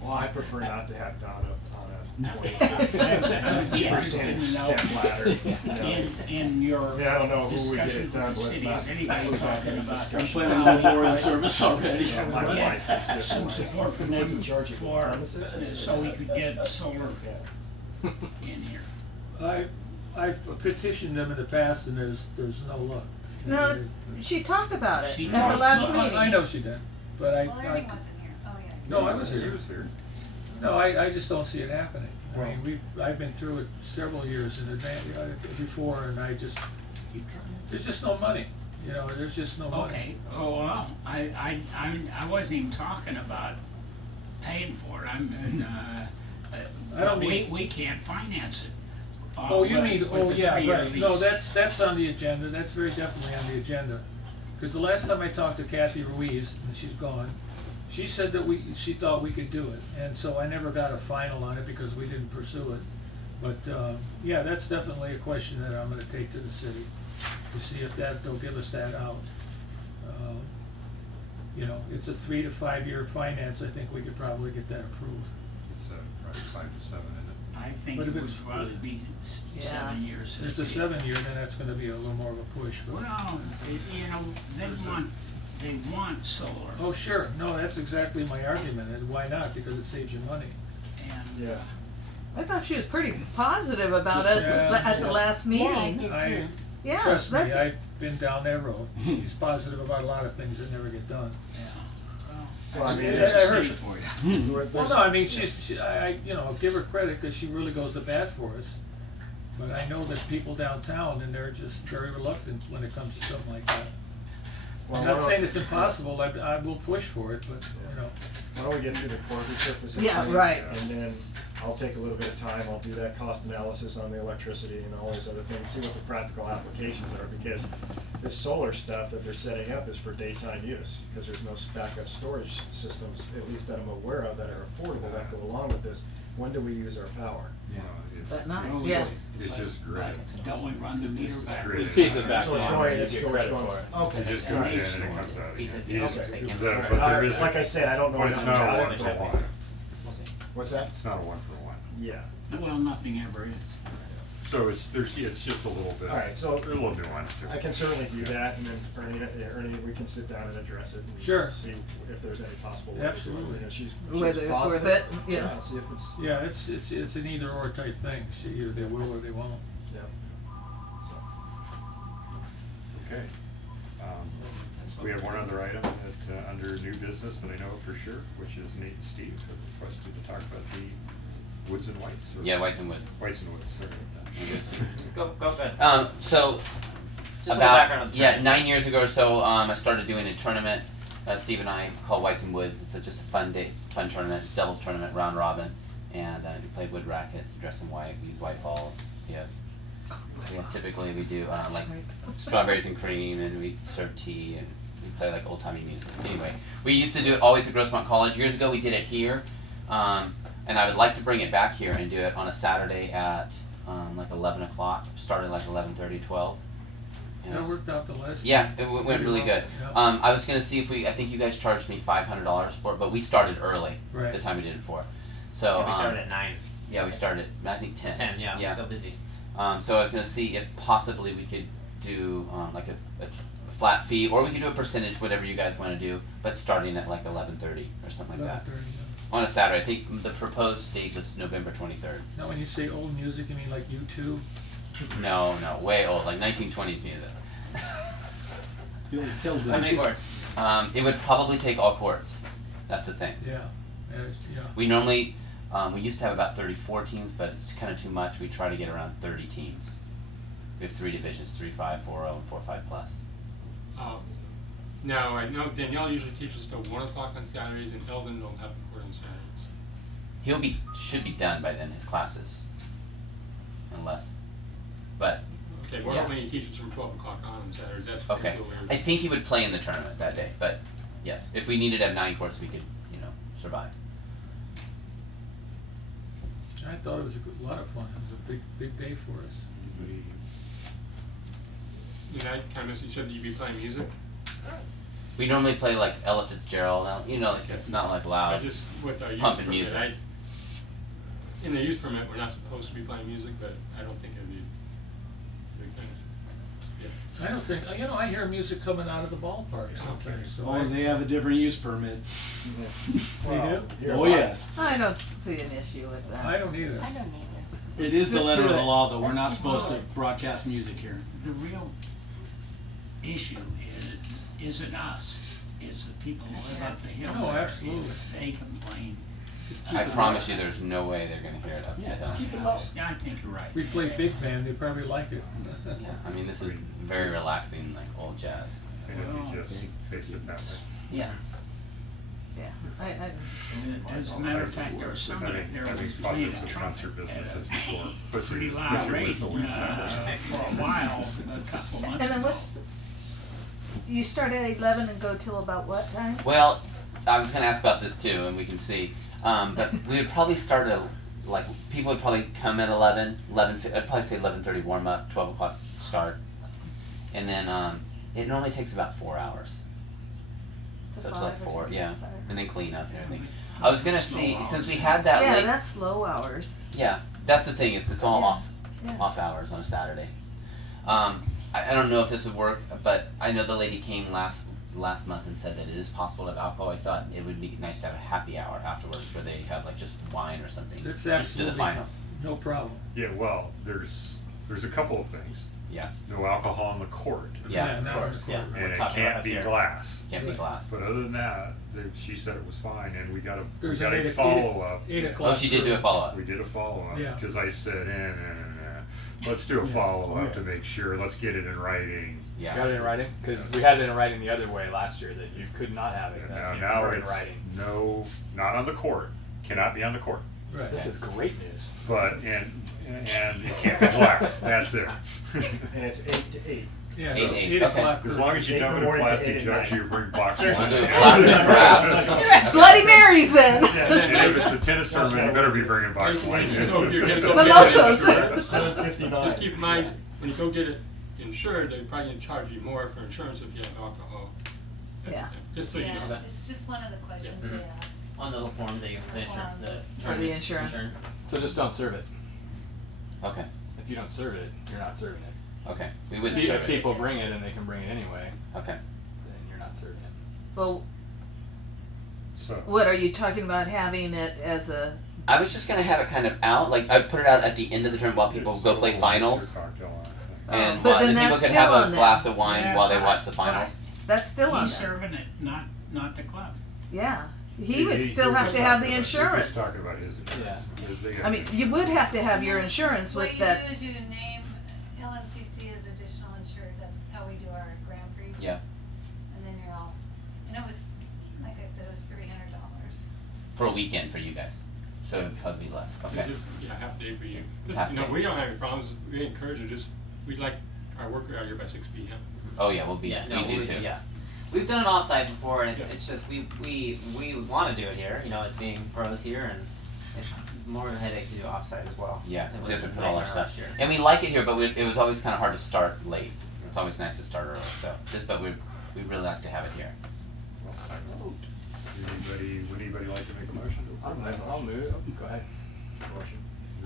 Well, I prefer not to have Don up on No. a 20% Interested to know step ladder. You know. In your I mean, I don't know who we get discussion it done, with the but let's city, not is anybody put that talking in about discussion. I'm planning on memorial service already. Yeah, my Get wife just some like- support from who was them in charge of for, premises? so we could get solar Yeah. in here. I've petitioned them in the past and there's no luck. No, she talked about it She at the talked last about it. meeting. I know she did, but Well, Ernie wasn't here. Oh, yeah. No, I was He here. was here. No, I just don't see it happening. I Well- mean, I've been through it several years in advance, before, and there's just no money, there's just no money. Okay, oh, well, I wasn't even talking about paying for it, I don't mean- we can't finance it. Oh, you mean, with oh, the yeah, 3-year right, no, lease. that's on the agenda, that's very definitely on the agenda. Because the last time I talked to Kathy Ruiz, and she's gone, she said that she thought we could do it, and so I never got a final on it because we didn't pursue it. But, yeah, that's definitely a question that I'm gonna take to the city, to see if they'll give us that out. It's a 3 to 5 year finance, I think we could probably get that approved. It's probably 5 to 7, isn't it? I think But it if would it's- rather be Yeah. 7 years. If it's a 7-year, then that's gonna be a little more of a push, but. Well, they want solar. Oh, sure, no, that's exactly my argument, and why not, because it saves you money. And Yeah. I thought she was pretty positive about us Yeah. at the last Yeah, I meeting. did I, too. Yeah, trust me, that's- I've been down that road. She's positive about a lot of things that never get done. yeah. Well, I mean, It's I a heard state it. for you. Well, no, I mean, I, you know, give her credit, cause she really goes to bat for us. But I know that people downtown, and they're just very reluctant when it comes to something like that. Well, I'm why not don't- saying it's impossible, I will push for it, but, you know. Why don't we get through the court resurfacing? Yeah, thing, right. And then I'll take a little bit of time, I'll do that cost analysis on the electricity and all those other things, see what the practical applications are, because this solar stuff that they're setting up is for daytime use, because there's no backup storage systems, at least that I'm aware of, that are affordable that go along with this. When do we use our power? You know, it's, That nice, Oh, yeah. it's just grid. Don't we run the meter back? Grid. It feeds it back So it's on, going- and you it's get so it's credit going- for it. Okay. It just all goes in right. and it comes out. He says he again. doesn't say But can. there is. Like I said, I don't know. But it's enough not a about one it. for one. We'll see. What's that? It's not a one for one. Yeah. Well, nothing ever is. So it's just a little bit. All right, so- There's a little nuance to it. I can certainly do that, and then Ernie, we can sit down and address it and Sure. see if there's any possible way to do it. Absolutely. You know, she's Whether it's positive. worth it, yeah. See if it's, Yeah, it's an either or type thing, either they will or they won't. yeah. So, Okay. We have one other item that, under new business that I know for sure, which is Nate and Steve have requested to talk about the Woods and Whites. or- Yeah, Whites and Woods. Whites and Woods, sorry. Go good. So Just a little background on about the yeah tournament. 9 years ago or so, I started doing a tournament. Steve and I call Whites and Woods. It's just a fun tournament. It's doubles tournament, round robin, and we play wood rackets, dress in white, we use white balls. Yeah, typically we do like strawberries and cream, and we serve tea, and we play like old timey music. Anyway, we used to do it always at Grossmont College. Years ago we did it here, and I would like to bring it back here and do it on a Saturday at like 11 o'clock. Started like 11:30, 12. And That it's- worked out the last. yeah, it went really good. Yeah. I was gonna see if I think you guys charged me $500 for it, but we started early. Right. The time we did it for. So Yeah, we started at 9. yeah, we started I think 10. 10, yeah, still busy. So I was gonna see if possibly we could do like a flat fee, or we could do a percentage, whatever you guys want to do, but starting at like 11:30 or something like that 11:30, on a Saturday. I think the proposed date was November 23rd. yeah. Now, when you say old music, you mean like U2? No, way old, like 1920s music. How many courts? It would probably take all courts. That's the thing. Yeah, yeah. We normally, we used to have about 34 teams, but it's kind of too much. We try to get around 30 teams. We have 3 divisions, 3-5, 4-0, and 4-5 plus. Now, I know Danielle usually teaches till 1 o'clock on Saturdays, and Eldon don't have a court on Saturdays. Should be done by then, his classes. But, Okay, we're Yeah. only teaches from 12 o'clock on Saturdays, that's okay. pretty weird. I think he would play in the tournament that day, but yes, if we needed to have 9 courts, we could, survive. I thought it was a lot of fun. It was a big day for us. And that kind of, you said that you'd be playing music? We normally play like Ella Fitzgerald, like it's not like I loud, just, with our use pumping permit, music. in the use permit, we're not supposed to be playing music, but I don't think it'd be a big thing. Yeah. I don't think, I hear music coming out of the ballpark sometimes, so. Oh, they have a different use permit. They do? Oh, yes. I don't see an issue with that. I don't either. I don't either. It is the Just letter do of the it. law, though. We're Let's not just supposed do to it. broadcast music here. The real issue isn't us, it's the people who live up the hill. No, there. absolutely. If they complain. Just keep I it promise low. you there's no way they're gonna hear it up Yeah, the just hill. keep it low. Yeah, I think you're right. We play big band, they probably like it. Yeah, I mean, this is very relaxing, like old jazz. And if you just face it that way. Yeah. Yeah, As a matter of fact, there was somebody there who was fought playing this a with trumpet concert at businesses a before. Pussy- pretty loud pussy rate whistle and stuff. for a while, a couple months and then ago. you start at 11 and go till about what time? Well, I was gonna ask about this too, and we can see. But we would probably start at people would probably come at 11. I'd probably say 11:30 warm up, 12 o'clock start, and then it normally takes about 4 hours. So it's like 4, yeah, and then clean up and everything. I was gonna Slow see, hours. since we had that Yeah, late, that's slow hours. yeah, that's the thing, it's all Yeah. off, Yeah. off hours on a Saturday. I don't know if this would work, but I know the lady came last month and said that it is possible to have alcohol. I thought it would be nice to have a happy hour afterwards where they have like just wine or something. That's to absolutely the finals. no problem. Yeah, well, there's a couple of things. Yeah. No alcohol on the court. Yeah, not of course. on the Yeah. court. And We're it talking about can't up be here. glass. Can't be Right. glass. But other than that, she said it was fine, and we got There's a an follow-up. 8 Oh, o'clock. she did do a follow-up. We did a follow-up, Yeah. because I said, let's do a follow-up to make sure, let's get it in writing. Yeah. Got it in writing? Because we had it in writing the other way last year that you could not have it. And That came now from in it's, writing. no, not on the court, cannot be on the court. Right. This is great news. But, and it can't be glass, that's it. And it's 8 to 8. Yeah, Eight, so eight, 8 okay. o'clock. As long as you 8 in dump the it in morning to 8 plastic at jugs, night. you bring box Seriously. wine. We'll do plastic wrap. Bloody Marys then. And if it's a tennis tournament, you better be bringing box wine. So if you're gonna go Mimosas. get it insured, $7.59. just keep in mind, when you go get it insured, they're probably gonna charge you more for insurance if you have alcohol. Yeah. Just so you know. Yeah, it's just one of the questions they ask. On the little forms that you, the insurance, For the insurance. So just don't serve it. Okay. If you don't serve it, you're not serving it. Okay. We wouldn't If serve it. people bring it and they can bring it anyway, Okay. then you're not serving it. Well, So, what are you talking about having it as a? I was just gonna have it kind of out, like I put it out at the end of the tournament while people just go a play little finals, mixer cocktail on it. and But while, then the people that's could have still a on glass there. of wine Yeah, while they but- watch the finals. That's still on He's there. serving it, not the club. Yeah, he would still was have to have the talking about- he insurance. was talking about his insurance. They I mean, you would have to have your insurance What with you that. do is you name LMTC as additional insured, that's how we do our Grand Prix. Yeah. And then you're all, and it was, like I said, it was $300. For a weekend for you guys. So it'd probably be less. Okay. Just, yeah, half day for you. Just, Half you know, day. we don't have any problems, we encourage it, just, we'd like our worker out here by 6 p.m. Oh yeah, we'll be. Yeah, no, we do we- too. yeah. We've done it offsite before, and Yeah. it's just we want to do it here, you know, as being pros here, and it's more of a headache to do offsite as well. Yeah, It we have was to a put all our nightmare stuff. last year. And we like it here, but it was always kind of hard to start late. It's always nice to start early. So, but we really like to have it here. Would anybody like to make a motion to approve that I'll motion? move. Go ahead. Motion.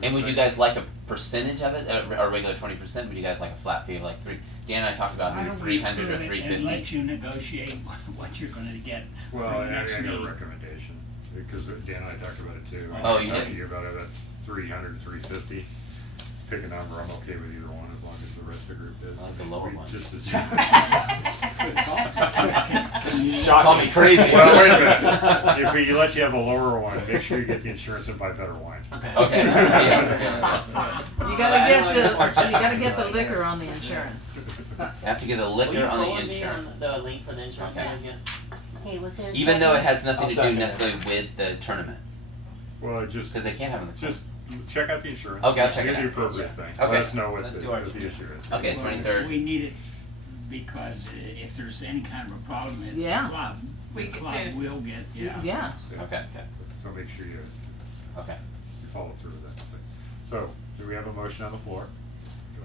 And would you guys like a percentage of it, or regular 20%? Would you guys like a flat fee of like $3? Dan and I talked about Why maybe don't we 300 or approve it 350. and let you negotiate what you're gonna get Well, for I the next got a meeting? recommendation, because Dan and I talked about it too. Oh, I you talked did? to you about it at 300, 350. Pick a number, I'm okay with either one as long as the rest of the group is. I like the lower We one. Just as. Call me crazy. Well, wait a minute, if we let you have a lower one, make sure you get the insurance and buy better wine. Okay. Yeah. You gotta get the liquor on the insurance. I have to get the Will liquor you on the forward me insurance. the link for the insurance Okay. again? Okay, was there a Even though it second? has nothing I'll to do second it. necessarily with the tournament, Well, just, because they can't have it in the club. just check out the insurance. Okay, I'll check Do it the out. appropriate thing. Okay. Let us know what Let's the do our- what the issue is. Okay, Well, 23rd. We need it because if there's any kind of a problem at Yeah. the club, We the could club sue. will get, yeah. Yeah. Okay. So make sure you Okay. follow through with that thing. So, do we have a motion on the floor? Go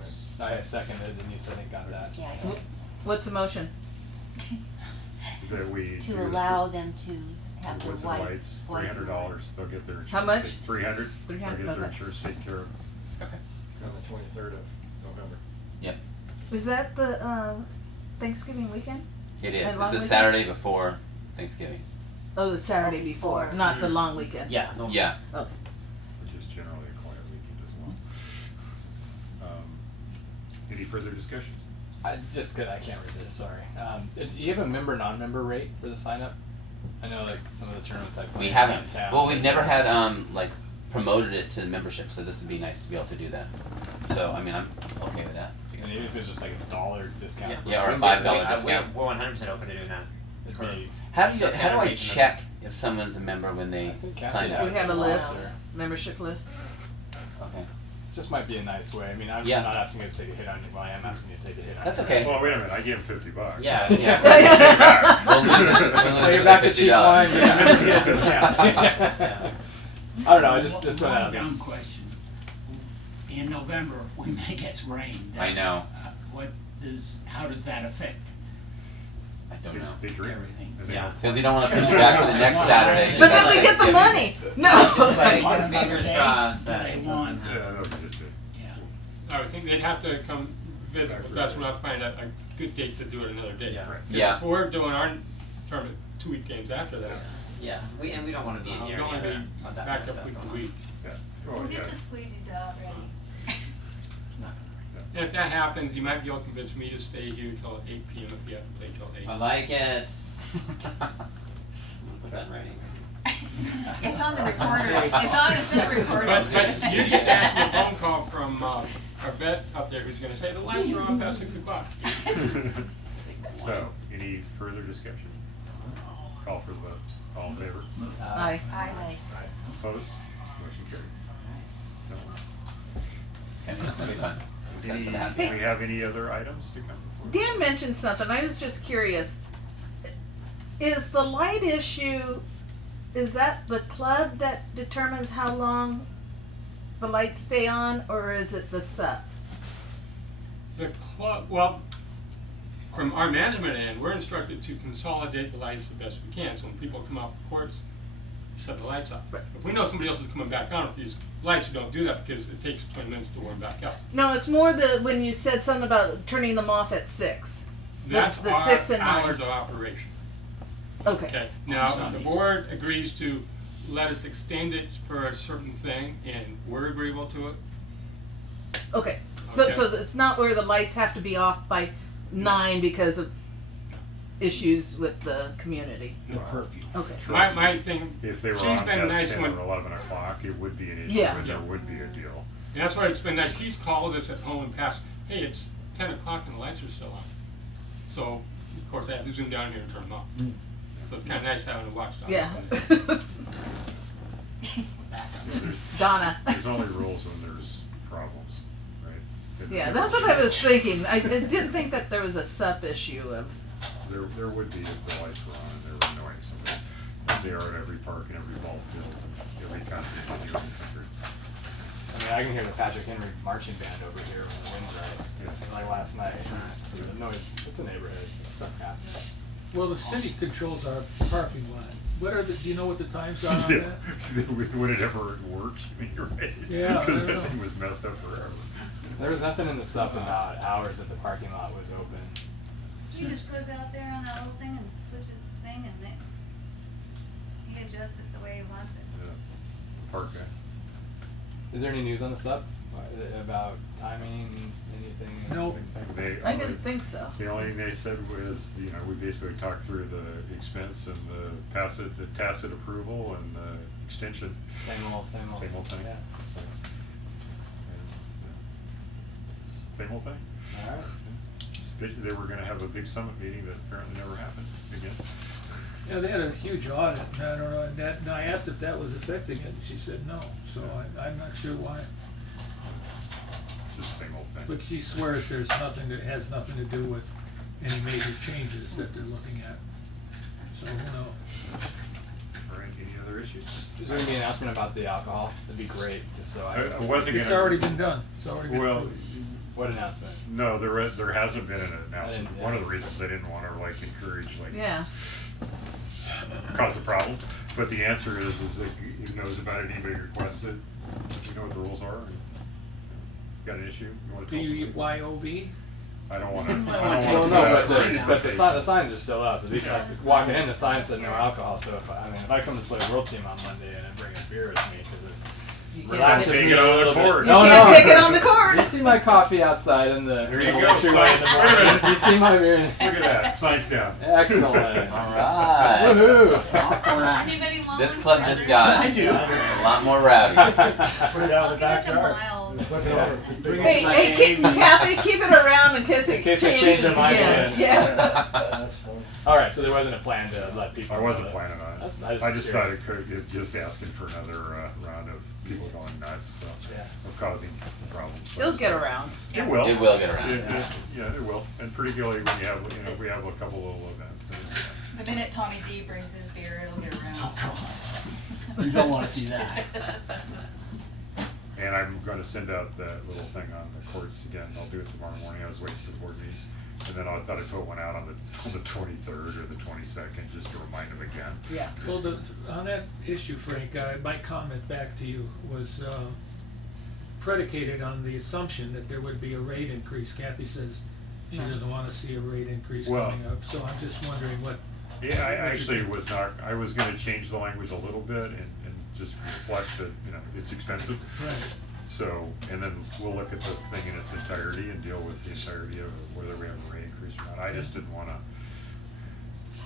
ahead. I seconded, Denise, I think, got that. Yeah, I got it. What's the motion? That we. To do the- allow them to have the What's the white. lights, $300, they'll get their insurance. How much? 300? 300, They'll get their okay. insurance taken care of. Okay. On the 23rd of November. Yep. Is that the Thanksgiving weekend? It is. And It's long the weekend? Saturday before Thanksgiving. Oh, the Saturday before, not the long weekend. Yeah. No. Yeah. Okay. Which is generally a quiet weekend as well. Any further discussion? I can't resist, sorry. Do you have a member, non-member rate for the sign up? I know like some of the tournaments I play We haven't. in town. Well, we've never had like promoted it to the membership, so this would be nice to be able to do that. So I mean, I'm okay with that. And even if it's just like $1 discount. Yeah. for Yeah, or a member, $5 it's- discount. We're 100% open to doing that. It'd be, How do Just how do have I a rate check if someone's a member when they think Kathy sign has up? We have a it. list, Or- membership list. Okay. Just might be a nice way. I mean, I'm Yeah. not asking you to take a hit on you. Well, I am asking you to take a hit on That's you. okay. Well, wait a minute, I gave him $50. Yeah. Yeah. We'll lose it. We'll lose So it you're with back the to cheap $50. wine. You get a discount. I don't know. I just went out One this. dumb question. In November, when it gets rained. I know. How does that affect? I don't know. They drink. Everything. And they Yeah. don't Because you don't want to push it back to the next Saturday. But then we get the money. No. It's just like, One fingers day, crossed do that they it want- doesn't Yeah, happen. that'll be just it. Yeah. I would think they'd have to come visit with us, we'll have to find a good date to do it another day. Yeah. Right. Yeah. If we're doing our tournament 2-week games after that, Yeah, we don't want to be in we here don't wanna either. be With that backed kind of up stuff week to going on. week. Yeah. We'll Oh, get yeah. the squeegees out ready. And if that happens, you might be able to convince me to stay here till 8 PM if you have to play till 8. I like it. Put that in writing. It's on the recorder, as long as it's recorded. But you get to answer a phone call from our vet up there who's gonna say, the lights are on past 6 o'clock. So, any further discussion? Call for the vote. All in favor? Aye. Aye. Opposed? Motion carried. Okay, that'll be fun. I'm excited Any, for that. do we have any other items to come before? Dan mentioned something. I was just curious. Is the light issue, is that the club that determines how long the lights stay on, or is it the SUP? The club, well, from our management end, we're instructed to consolidate the lights the best we can. So when people come off the courts, shut the lights off. Right. If we know somebody else is coming back on with these lights, you don't do that because it takes 20 minutes to warm back up. No, it's more when you said something about turning them off at 6. That's the our 6 and 9. hours of operation. Okay. Okay, now, if the board agrees to let us extend it for a certain thing and we're agreeable to it, Okay. Okay. So it's not where the lights have to be off by 9 because of issues with the community. The curfew. Okay. my thing, If they were she's on been past nice 10 when, or 11 o'clock, it would be an issue, Yeah. and there would be a deal. and that's why it's been nice, she's called us at home and passed, hey, it's 10 o'clock and the lights are still on. So, of course, I have to zoom down here and turn them off. So it's kinda nice having a watchdog. Yeah. There's, Donna. there's only rules when there's problems, right? And Yeah, there that's was- what I was thinking. I didn't think that there was a SUP issue of. There would be if the lights were on and they were annoying somebody, as they are at every park and every ball field and every concert venue in the country. I mean, I can hear the Patrick Henry marching band over here when the wind's right. Yeah. Like last night. So the noise, it's a neighborhood. Stuff happens. Well, the city controls our parking lot. What are the, do you know what the times are on Yeah, that? would it ever work? I mean, you're right. Yeah, I Because don't that know. thing was messed up forever. There was nothing in the SUP about hours that the parking lot was open. He just goes out there on that little thing and switches the thing and he adjusts it the way he wants it. The park guy. Is there any news on the SUP about timing, anything? Nope. They, I didn't think so. The only thing they said was, you know, we basically talked through the expense and the tacit approval and the extension. Same old thing. Same old thing. Yeah. So, Same old thing. All right. They were gonna have a big summit meeting that apparently never happened again. Yeah, they had a huge audit, and I don't know, and I asked if that was affecting it, and she said no, so I'm not sure why. It's just the same old thing. But she swears there's nothing, that has nothing to do with any major changes that they're looking at. So who knows? All right, any other issues? Is there gonna be an announcement about the alcohol? That'd be great, just so I wasn't It's gonna. already been done, it's already been Well, approved. What announcement? no, there hasn't been an announcement. didn't- One of the reasons they didn't wanna like encourage, like, Yeah. cause a problem. But the answer is that he knows about it, anybody requests it, you know what the rules are. And, got an issue, you wanna tell somebody? BYOB? I don't wanna. might I wanna don't take Well, wanna no, put but that the, on but the, Facebook. the signs are still up. At least Yeah. walking in, the sign said no alcohol. So if I come to play a world team on Monday and I bring a beer with me because it You relaxes Take me it a on the little court. bit. You No, can't no. take it on the court. You see my coffee outside in the There you go. entryway in the Wait a minute. mornings. You see my beer. Look at that, signs down. Excellent. Alright. Woohoo. Anybody want This one club for just everyone? got I do. a lot more rowdy. Put it out in the I'll give it to backyard. Miles. Flip it over. Bring it Hey, to my hey, keep, baby. Kathy, keep it around in case it In case they changes change their mind again. again. Yeah. That's funny. All right, so there wasn't a plan to let people. I know wasn't that. planning on it. That's I just thought it curious. could, just asking for another round of people going nuts, so, Yeah. of causing problems. It'll get around. It will. It will get around. Yeah, it will, and particularly when you have, you know, we have a couple little events. The minute Tommy D brings his beer, it'll get around. Oh, come on. You don't wanna see that. And I'm gonna send out that little thing on the courts again, I'll do it tomorrow morning, I was waiting for the board meeting. And then I thought I'd put one out on the 23rd or the 22nd, just to remind them again. Yeah. Well, on that issue, Frank, my comment back to you was predicated on the assumption that there would be a rate increase. Kathy says she No. doesn't want to see a rate increase Well- coming up, so I'm just wondering what. Yeah, I actually was not, I was gonna change the language a little bit and just reflect that, you know, it's expensive. Right. So, and then we'll look at the thing in its entirety and deal with the entirety of whether we have a rate increase or not. I just didn't wanna,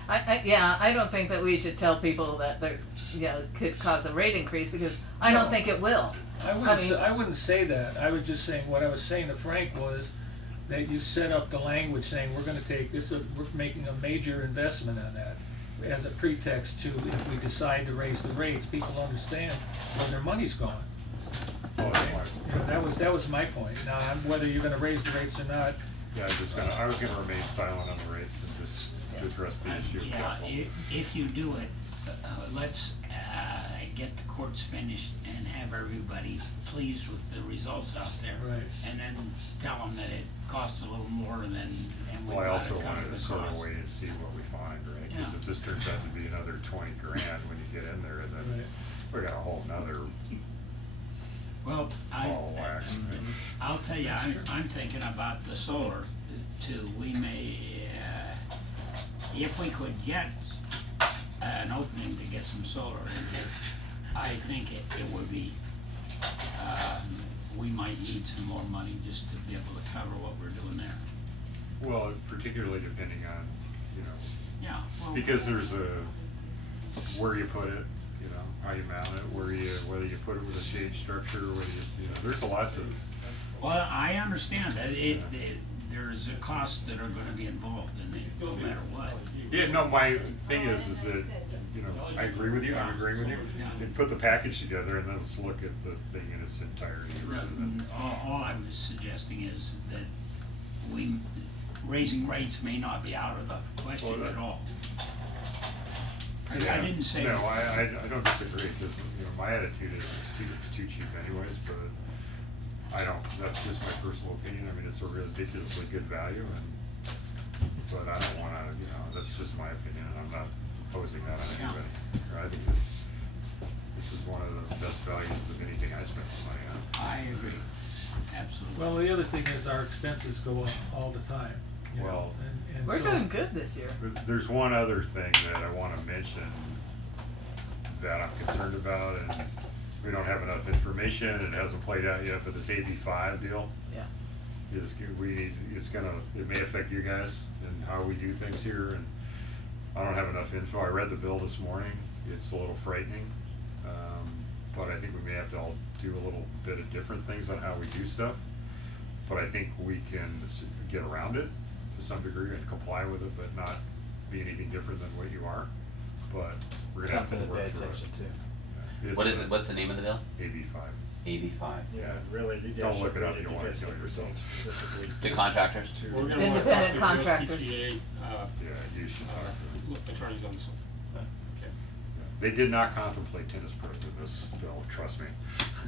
I don't think that we should tell people that there's, could cause a rate increase, because I don't No. think it will. I wouldn't, I mean- I wouldn't say that. I was just saying, what I was saying to Frank was that you set up the language saying, we're gonna take this, we're making a major investment on that as a pretext to, if we decide to raise the rates, people understand where their money's going. well, that's why- You know, that was my point. Now, whether you're gonna raise the rates or not, yeah, I was gonna remain silent on the rates and just to address the issue of Yeah, capital. if you do it, let's get the courts finished and have everybody pleased with the results out there. Right. And then tell them that it costs a little more and we Well, I gotta also cover wanted the to sort of cost. wait and see what we find, right? Cause Yeah. if this turns out to be another 20 grand when you get in there, then Right. we got a whole nother Well, ball of wax, right? I'll tell you, I'm thinking about the solar too. We may, if we could get an opening to get some solar in here, I think it would be, we might need some more money just to be able to cover what we're doing there. Well, particularly depending on, you know, Yeah. Well, because there's where you put it, you know, how you mount it, whether you put it with a shade structure, whether you know, there's lots of, Well, I understand that there's a cost that are gonna be involved in it, no matter what. yeah, no, my thing is that, you know, I agree with you, I'm agreeing with you. Yeah. And put the package together and then let's look at the thing in its entirety rather than, All I was suggesting is that raising rates may not be out of the question at all. I didn't say. No, I don't disagree, because, you know, my attitude is it's too cheap anyways, but that's just my personal opinion. I mean, it's a ridiculously good value but I don't wanna, you know, that's just my opinion and I'm not imposing that on anybody. I think this is one of the best values of anything I spend money on. I agree, absolutely. well, the other thing is our expenses go up all the time, you know, Well, and We're so- doing good this year. But there's one other thing that I wanna mention that I'm concerned about, and we don't have enough information, it hasn't played out yet, but this AB5 deal Yeah. is, it may affect you guys and how we do things here, and I don't have enough info. I read the bill this morning, it's a little frightening, but I think we may have to all do a little bit of different things on how we do stuff. But I think we can get around it to some degree and comply with it, but not be anything different than what you are. But we're gonna have to Something to work pay through it. attention to. Yeah. What It's, is it? What's the name of the bill? AB5. AB5. Yeah, really, you Don't guys look should it up, read you it don't wanna because kill it yourself. pertains specifically To contractors? to- We're gonna wanna Independent talk to contractors. USPTA, Yeah, you should talk to attorneys on this one. Okay. They did not contemplate tennis pros in this bill, trust me.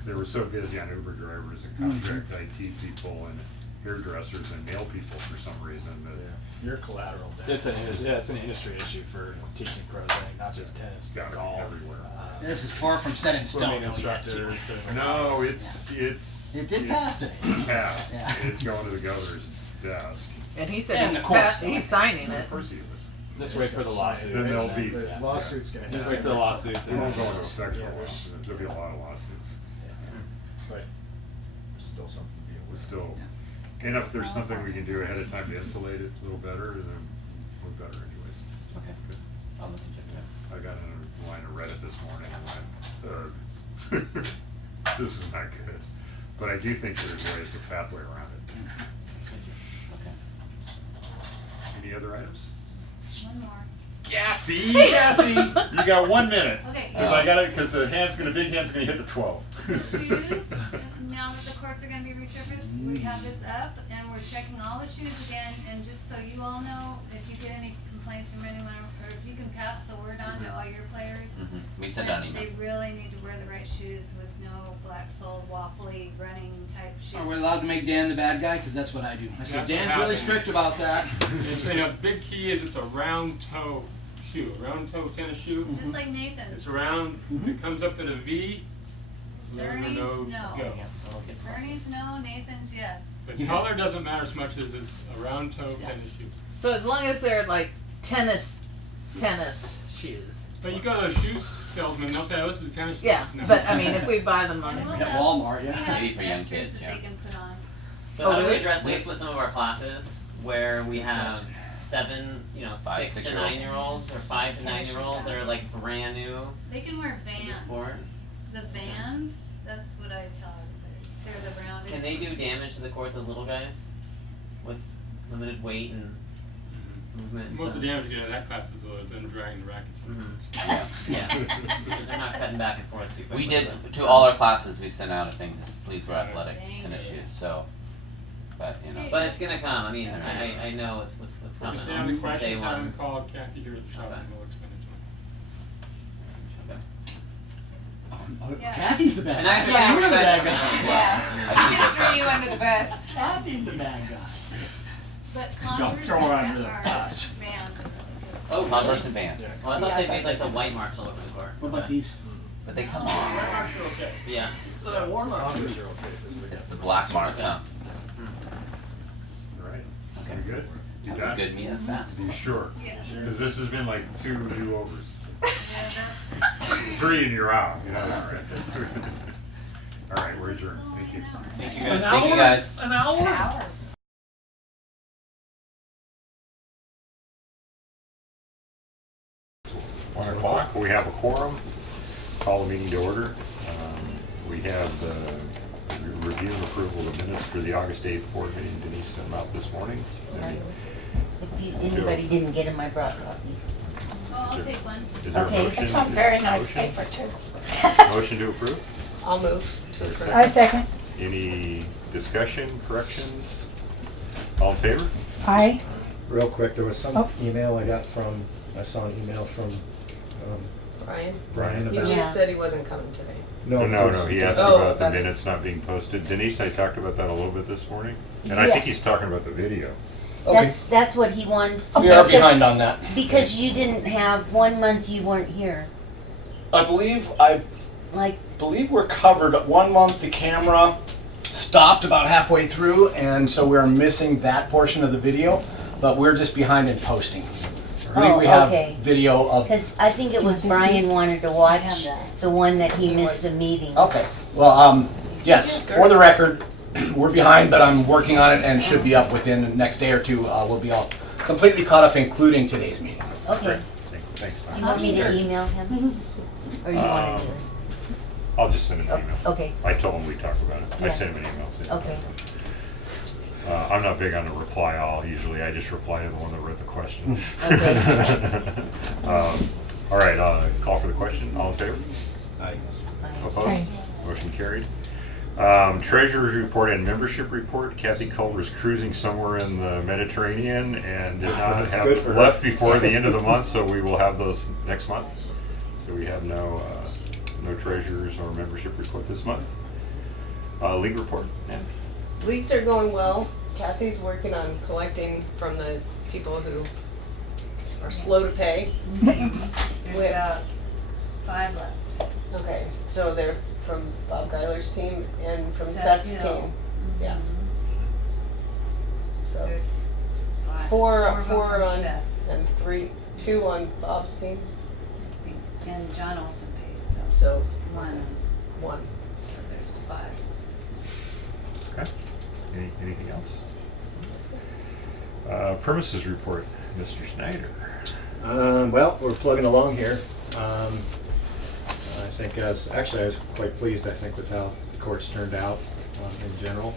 They were so busy on Uber drivers and contract IT people and hairdressers and mail people for some reason that. Your collateral It's damage. it's an industry issue for teaching pros, I think, not just tennis, Gotta be golf, everywhere. This is far from set in swimming stone. instructors. there's No, it's. It did pass today. It passed. Yeah. It's going to the governor's desk. And he said And he's, the courts, he's signing it. Of course he is. Just wait for the lawsuits. Then there'll be. The lawsuit's gonna happen. Just wait for the lawsuits. It won't go into and- effect for a Yeah, while. there's- There'll be a lot of lawsuits. But still something to be aware But of. still, and if there's something we can do ahead of time to insulate it a little better, then we're better anyways. Okay. Good. I'll look into it. I got in a line of Reddit this morning and went, this is not good. But I do think there's ways, a pathway around it. Okay. Any other items? One more. Kathy, you got 1 minute. Okay. Cause the big hand's gonna hit the 12. Shoes, now that the courts are gonna be resurfaced, we have this up and we're checking all the shoes again, and just so you all know, if you get any complaints from anyone, or if you can pass the word on to all your players. We sent that out an email. They really need to wear the right shoes with no black-soled, waffly, running type shoes. Are we allowed to make Dan the bad guy? Because that's what I do. I said, That's what Dan's really happens. strict about that. It's a big key is it's a round toe shoe, a round toe tennis shoe. Just like Nathan's. It's round, it comes up in a V. There's a Bernie's, no no. go. Bernie's, no. Nathan's, yes. The color doesn't matter as much as it's a round toe tennis shoe. So as long as they're like tennis shoes. But you go to a shoe salesman, they'll say, oh, this is a tennis shoe. Yeah, No. but I mean, if we buy them on And we'll it. At have- Walmart, yeah. we have Maybe for young extras kids, that yeah. they can put on. So Oh, how do we really? address this with some of our classes where we have 5, 6 to 6-year-olds. 9-year-olds or 5 to 9-year-olds that are like brand new They can wear to the Vans. sport? The Vans, that's what I tell everybody. They're the rounded. Can they do damage to the court, those little guys? With limited weight and movement and Most stuff? of the damage you get in that class is them dragging the rackets. Yeah. Yeah. Because they're not cutting back and forth too quickly. We did to all our classes. We sent out a thing. Please wear athletic Dang tennis it. shoes. So, but you know. But it's gonna come. I mean, That's I know it's what's If coming. you have any Day questions, have them one. call Kathy here at the shop Okay. and we'll explain it to them. Okay. Yeah. Kathy's the bad And I guy. understand You're where the you bad guys are guy. coming from. Yeah. I We think just that's threw you under the bus. Kathy's the bad guy. But Don't Converse throw her under the are bus. Vans are really good. Oh, Converse and Vans. Well, I thought they made like the white marks all over the court. What about Okay. these? But they come No. on. Okay. Yeah. So they're warm up. Converse are okay. It's the black mark, huh? All right, Okay. you good? You That was done? a good meet. That's fast. You sure? Yes. Because this has been like 2 do-overs. Yeah, that's. 3 and you're out, you know, all right. All right, we're adjourned, thank you. Thank you An guys. Thank you hour? guys. An hour? An hour. 1 o'clock, we have a quorum, call the meeting to order. We have the review and approval of minutes for the August 8th board meeting. Denise sent them out this morning. If anybody didn't get them, I brought copies. Oh, I'll take one. Is there a Okay. motion? It's on very nice Motion? paper too. Motion to approve? I'll move. Is there a second? I second. Any discussion, corrections? All in favor? Aye. Real quick, there was some Oh. email I saw an email from Brian? Brian He about. just said he wasn't coming today. No, he asked Oh, about the okay. minutes not being posted. Denise, I talked about that a little bit this morning, and I think Yeah. he's talking about the video. Okay. That's what he wants to. We are because- behind on that. Because you didn't have, 1 month you weren't here, I believe like, we're covered. 1 month the camera stopped about halfway through, and so we're missing that portion of the video, but we're just behind in posting. I believe we have okay. video of. cause I think it was Brian wanted to watch the one that he missed the meeting. Okay, well, yes, for the record, we're behind, but I'm working on it and should be up within the next day or two. We'll be all completely caught up, including today's meeting. Okay, Thanks. do you want me to email him? Or you wanna do it? I'll just send him an email. Okay, I told him we talked about it. I Yeah. sent him an email. saying we okay. talked about it. I'm not big on the reply all. Usually I just reply to the one that wrote the question. All right, call for the question. All in favor? Aye. Opposed? Aye. Motion carried. Treasurer's report and membership report. Kathy Culver's cruising somewhere in the Mediterranean and did not Good for have her. left before the end of the month, so we will have those next month. So we have no treasurer's or membership report this month. League report. Yeah. Leagues are going well. Kathy's working on collecting from the people who are slow to pay. There's Wait. about 5 left. Okay, so they're from Bob Geiler's team and from Seth Seth's Hill. team. Yeah. So There's 5. four of them four from on Seth. and 2 on Bob's team. And John Olson paid, so So 1. 1. So there's 5. Okay. Anything else? Premises report, Mr. Snyder. Well, we're plugging along here. I think actually I was quite pleased, I think, with how the courts turned out in general.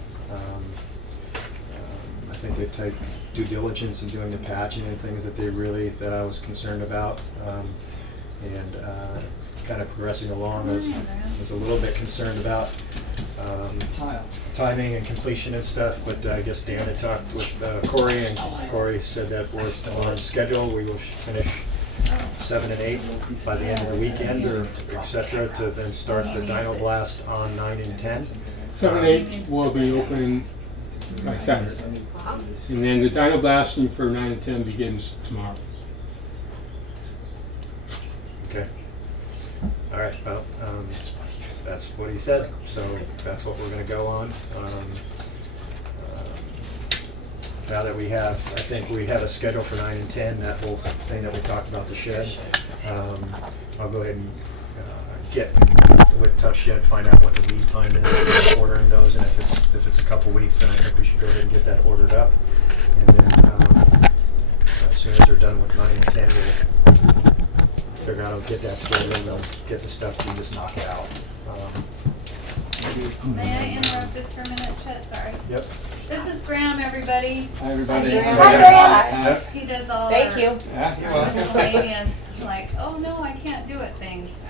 I think they've taken due diligence in doing the patching and things that I was concerned about. And kind of progressing along. I was a little bit concerned about timing and completion and stuff, but I guess Dan had talked with Corey, and Corey said that we're still on schedule. We will finish 7 and 8 by the end of the weekend, or et cetera, to then start the Dino Blast on 9 and 10. 7 and 8 will be open by Saturday. And then the Dino Blasting for 9 and 10 begins tomorrow. Okay. All right. Well, that's what he said. So that's what we're going to go on. Now that we have, I think we have a schedule for 9 and 10. That whole thing that we talked about, the shed. I'll go ahead and get with Tough Shed, find out what the lead time is for ordering those, and if it's a couple weeks, then I think we should go ahead and get that ordered up. And then as soon as they're done with 9 and 10, we'll figure out how to get that scheduled and get the stuff to just knock it out. May I interrupt just for a minute, Chet? Sorry. Yep. This is Graham, everybody. Hi, everybody. Hi, Graham. He does all Thank our you. Yeah, you're welcome. miscellaneous, like, oh no, I can't do it things.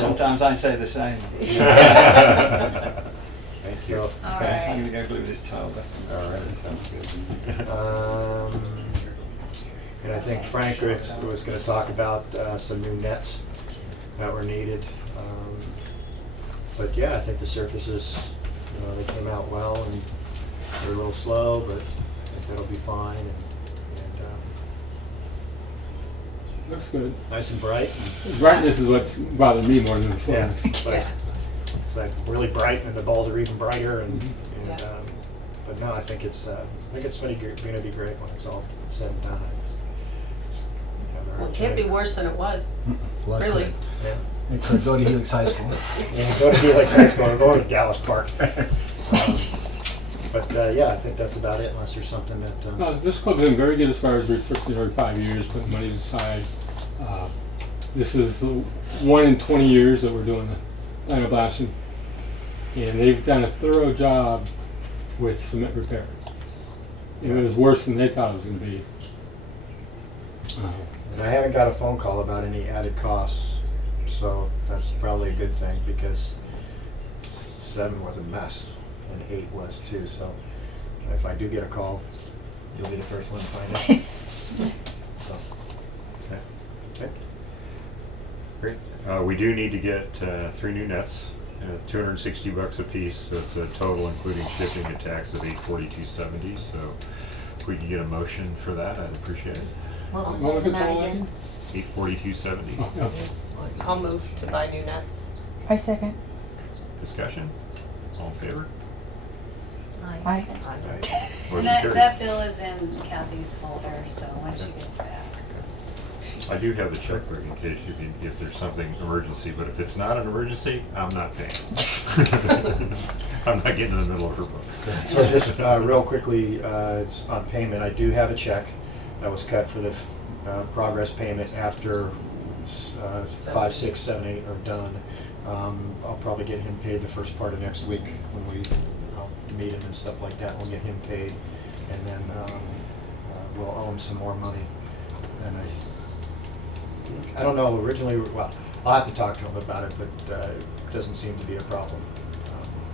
Sometimes I say the same. Thank you. All Okay, so I'm right. gonna go glue this tile back. All right. Sounds good. And I think Frank was going to talk about some new nets that were needed. But yeah, I think the surfaces, they came out well, and they're a little slow, but I think that'll be fine. And Looks good. nice and bright. Brightness is what's bothered me more than the Yeah, slowness. it's like really bright, and the balls are even brighter. And Yeah. but no, I think it's going to be great when it's all said and done. Well, it can't be worse than it was. Really. Yeah. It could go to Helix High School. Yeah, go to Helix High School, or go to Dallas Park. But yeah, I think that's about it, unless there's something that. No, this club's been very good as far as restricting every 5 years, putting money aside. This is 1 in 20 years that we're doing the Dino Blasting. And they've done a thorough job with cement repair. It was worse than they thought it was going to be. And I haven't got a phone call about any added costs, so that's probably a good thing, because 7 was a mess and 8 was too. So if I do get a call, you'll be the first one to find out. So, okay. Great. We do need to get 3 new nets, $260 a piece. So it's a total, including shipping and tax, of $842.70. So if we can get a motion for that, I'd appreciate it. What What was was that it amount total again? $842.70. Oh, yeah. I'll move to buy new nets. I second. Discussion? All in favor? Aye. Motion That carried. bill is in Kathy's folder, so once she gets that. I do have the checkbook in case if there's something emergency, but if it's not an emergency, I'm not paying. I'm not getting in the middle of her books. So just real quickly, it's on payment. I do have a check that was cut for the progress payment after 5, 6, 7, 8 are done. I'll probably get him paid the first part of next week when I'll meet him and stuff like that. We'll get him paid, and then we'll owe him some more money. And I don't know, originally, well, I'll have to talk to him about it, but it doesn't seem to be a problem.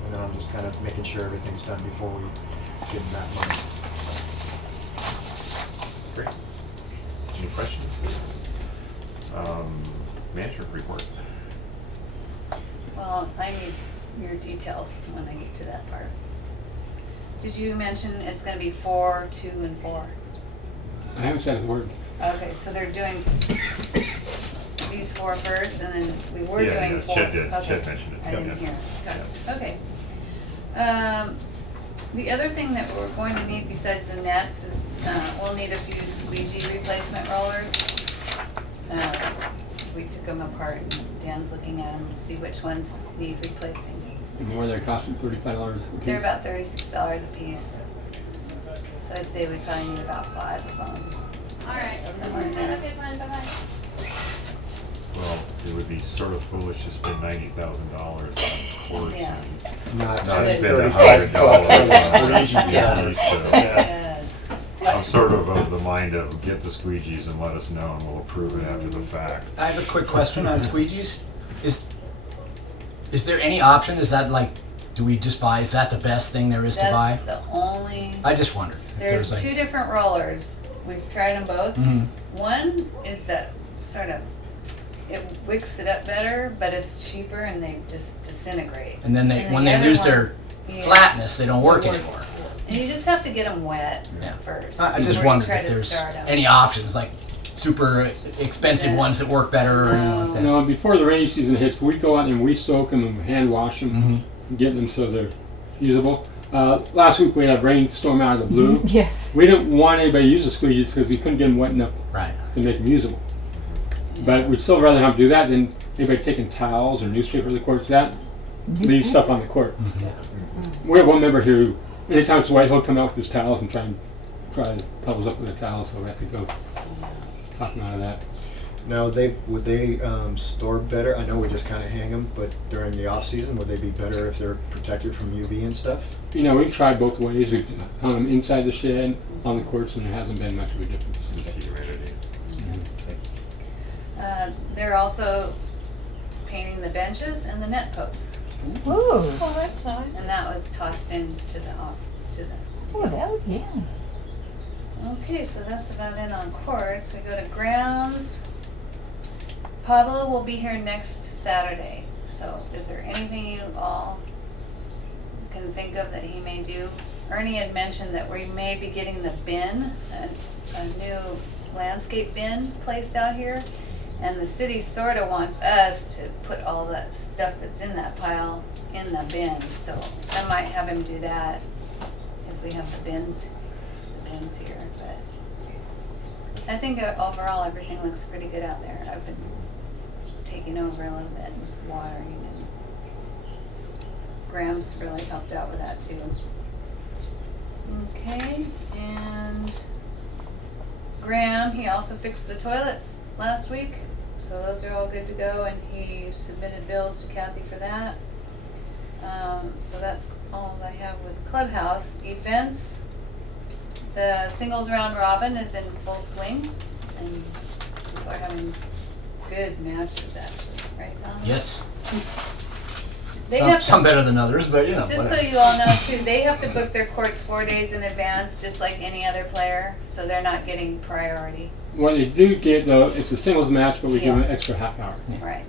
And then I'm just kind of making sure everything's done before we give him that money. Great. Any questions? Management report. Well, I need your details when I get to that part. Did you mention it's gonna be 4, 2, and 4? I haven't said a word. Okay, so they're doing these 4 first, and then we were Yeah, doing 4. Chet did. Okay. Chet mentioned it. I didn't Yeah. hear, so, okay. The other thing that we're going to need besides the nets is, we'll need a few squeegee replacement rollers. We took them apart, and Dan's looking at them to see which ones need replacing. And more, they're costing $35 a piece. They're about $36 a piece. So I'd say we probably need about 5 of them. Alright, Somewhere in there. okay, fine, bye-bye. Well, it would be sort of foolish to spend $90,000 on courts Yeah. and Not not spend $35 $100 on squeegee. squeegees. So Yes. I'm sort of the mind of get the squeegees and let us know, and we'll approve it after the fact. I have a quick question on squeegees. Is Is there any option? Is that like, do we just buy? Is that the best thing there is to buy? That's the only. I just wondered. if There's like, two different rollers. We've tried them both. Mhm. One is that sort of, it wicks it up better, but it's cheaper and they just disintegrate. And then they, And when the they other lose one- their yeah. flatness, they don't work anymore. And you just have to get them wet Yeah. first. I just before you wondered try if to there's start 'em. any options, like super expensive Yeah. ones that work better or anything like that. No, before the rainy season hits, we go out and we soak them and hand wash them, get them so they're usable. Last week we had a rainstorm out of the blue. Yes. We didn't want anybody to use the squeegees because we couldn't get them wet enough Right. to make them usable. But we'd still rather have them do that than anybody taking towels or newspaper to the courts. That leaves stuff on the court. We have one member who, anytime it's white, he'll come out with his towels and try to puddles up with a towel, so we have to go talk him out of that. Now, would they store better? I know we just kind of hang them, but during the off season, would they be better if they're protected from UV and stuff? You know, we've tried both ways. We've hung them inside the shed, on the courts, and there hasn't been much of a difference. They're also painting the benches and the net posts. Ooh. Oh, that's nice. And that was tossed into the off, to the. Oh, that would, yeah. Okay, so that's about it on courts. We go to grounds. Pablo will be here next Saturday, so is there anything you all can think of that he may do? Ernie had mentioned that we may be getting the bin, a new landscape bin placed out here. And the city sort of wants us to put all that stuff that's in that pile in the bin, so I might have him do that if we have the bins here, but I think overall everything looks pretty good out there. I've been taking over a little bit and watering, and Graham's really helped out with that too. Okay, and Graham, he also fixed the toilets last week, so those are all good to go, and he submitted bills to Kathy for that. So that's all I have with Clubhouse. Events, the singles round robin is in full swing, and people are having good matches actually, right Tom? Yes. They have to- Some better than others, but you know. Just so whatever. you all know too, they have to book their courts 4 days in advance, just like any other player, so they're not getting priority. What they do get though, it's a singles match, but we give Yeah. them an extra half hour. Right.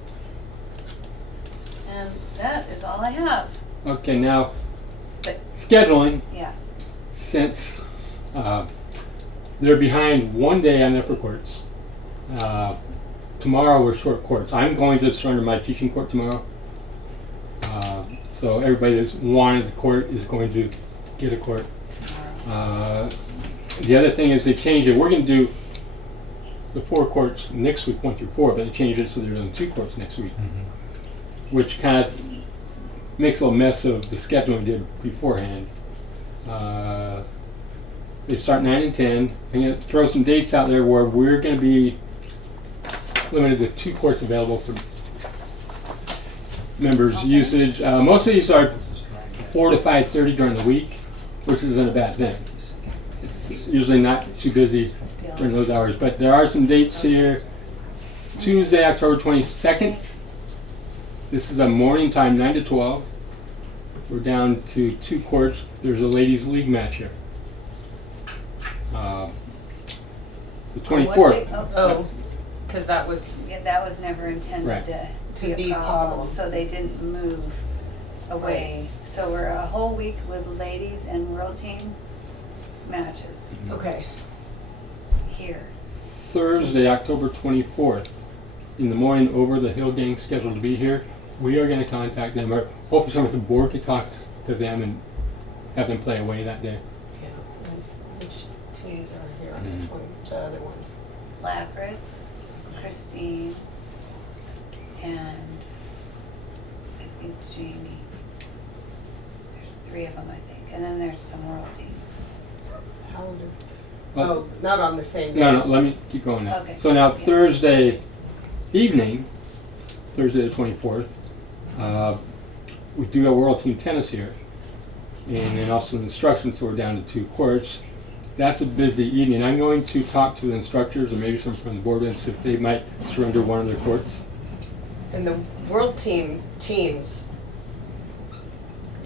And that is all I have. Okay, now But scheduling. yeah. Since they're behind 1 day on upper courts. Tomorrow we're short courts. I'm going to surrender my teaching court tomorrow. So everybody that's wanted the court is going to get a court. The other thing is they changed it. We're going to do the 4 courts next week, 1 through 4, but they changed it so they're doing 2 courts next week, which kind of makes a little mess of the schedule we did beforehand. They start 9 and 10. I'm going to throw some dates out there where we're going to be limited to 2 courts available for members' usage. Most of these are 4 to 5:30 during the week, which isn't a bad thing. It's usually not too busy during those hours, but there are some dates here. Tuesday, October 22nd. This is a morning time, 9 to 12. We're down to 2 courts. There's a ladies' league match here. The 24th. Oh, because that was. Yeah, that was never intended Right. to be a problem, so they didn't move away. So we're a whole week with ladies and world team matches Okay. here. Thursday, October 24th, in the morning, Over the Hill gang scheduled to be here. We are going to contact them, or hopefully someone at the board could talk to them and have them play away that day. Yeah. Which teams are here? Mhm. The other ones. Lacris, Christine, and I think Jamie. There's 3 of them, I think, and then there's some world teams. How old Well- are? Oh, not on the same day. No, let me keep going now. Okay. So now Yeah. Thursday evening, Thursday the 24th, we do have World Team Tennis here, and then also instruction, so we're down to 2 courts. That's a busy evening. I'm going to talk to the instructors and maybe some from the board and see if they might surrender one of their courts. And the world teams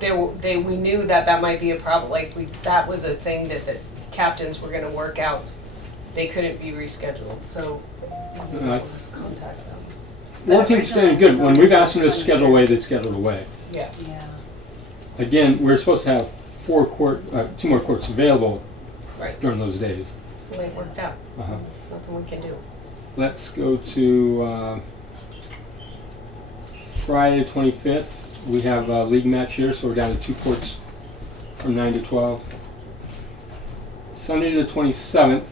we knew that might be a problem, like, that was a thing that the captains were gonna work out. They couldn't be rescheduled, so we'll just contact them. One thing's staying good, when we've asked them to schedule away, they schedule away. Yeah. Yeah. Again, we're supposed to have 2 more courts available Right. during those days. Well, it worked out. Uh-huh. Nothing we can do. Let's go to Friday the 25th. We have a league match here, so we're down to 2 courts from 9 to 12. Sunday the 27th,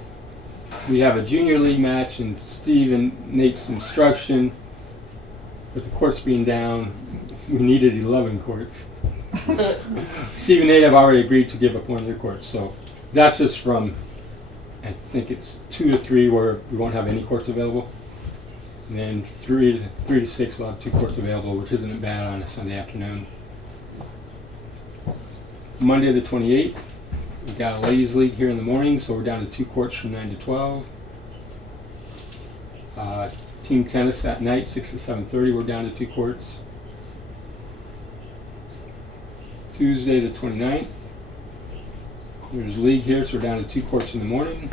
we have a junior league match, and Steve and Nate's instruction, with the courts being down, we needed 11 courts. Steve and Nate have already agreed to give up one of their courts, so that's just from, I think it's 2 to 3 where we won't have any courts available. And then 3 to 6 we'll have 2 courts available, which isn't bad on a Sunday afternoon. Monday the 28th, we got a ladies league here in the morning, so we're down to 2 courts from 9 to 12. Team tennis at night, 6 to 7:30, we're down to 2 courts. Tuesday the 29th, there's league here, so we're down to 2 courts in the morning.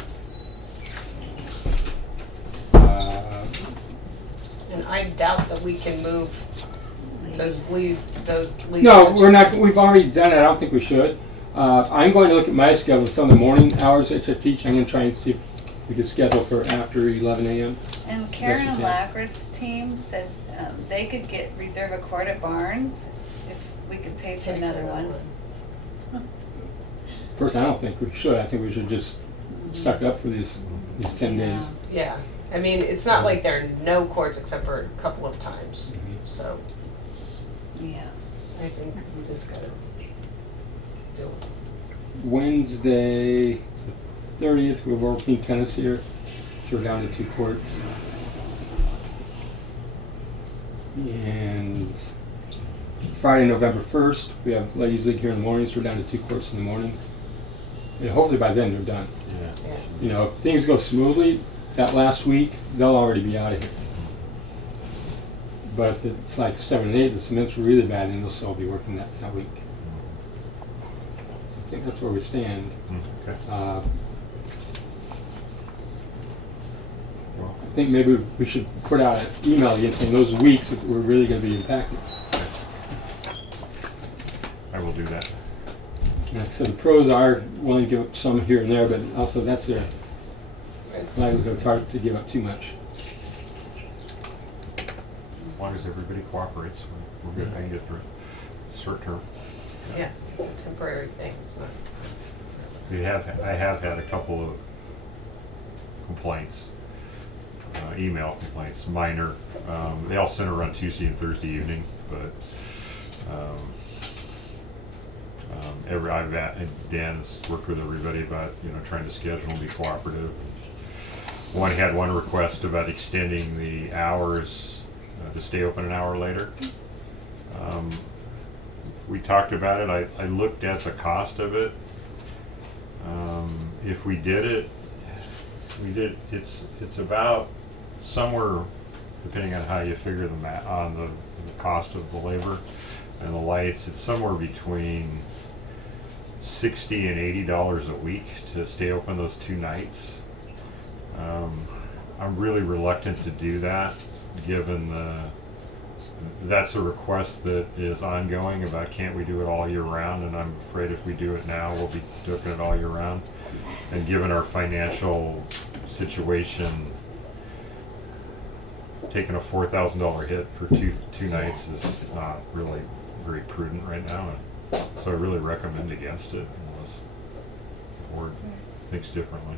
And I doubt that we can move those leagues. No, we're not. We've already done it. I don't think we should. I'm going to look at my schedule. Some of the morning hours that I teach, I'm going to try and see if we can schedule for after 11 a.m. And Karen Yes, you can. Alacrit's team said they could reserve a court at Barnes if we could pay for another one. First, I don't think we should. I think we should just suck up for these 10 days. Yeah, I mean, it's not like there are no courts except for a couple of times, so Yeah. I think we just gotta do it. Wednesday, the 30th, we have World Team Tennis here, so we're down to 2 courts. And Friday, November 1st, we have Ladies League here in the morning, so we're down to 2 courts in the morning. And hopefully by then they're done. Yeah. You know, if things go smoothly, that last week, they'll already be out of here. But if it's like 7 and 8, the cement's really bad, then they'll still be working that week. I think that's where we stand. Okay. I think maybe we should put out an email again saying those weeks that we're really going to be impacted. I will do that. Like I said, the pros are willing to give up some here and there, but also that's their livelihood. It's hard to give up too much. As long as everybody cooperates, we're good. I can get through it. Short term. Yeah, it's a temporary thing, it's not. I have had a couple of complaints, email complaints, minor. They all center around Tuesday and Thursday evening, but Dan has worked with everybody about trying to schedule and be cooperative. Had one request about extending the hours to stay open an hour later. We talked about it. I looked at the cost of it. If we did it, it's about somewhere, depending on how you figure on the cost of the labor and the lights, it's somewhere between $60 and $80 a week to stay open those 2 nights. I'm really reluctant to do that, given that's a request that is ongoing about can't we do it all year round, and I'm afraid if we do it now, we'll be doing it all year round. And given our financial situation, taking a $4,000 hit for two nights is not really very prudent right now. And so I really recommend against it unless the board thinks differently.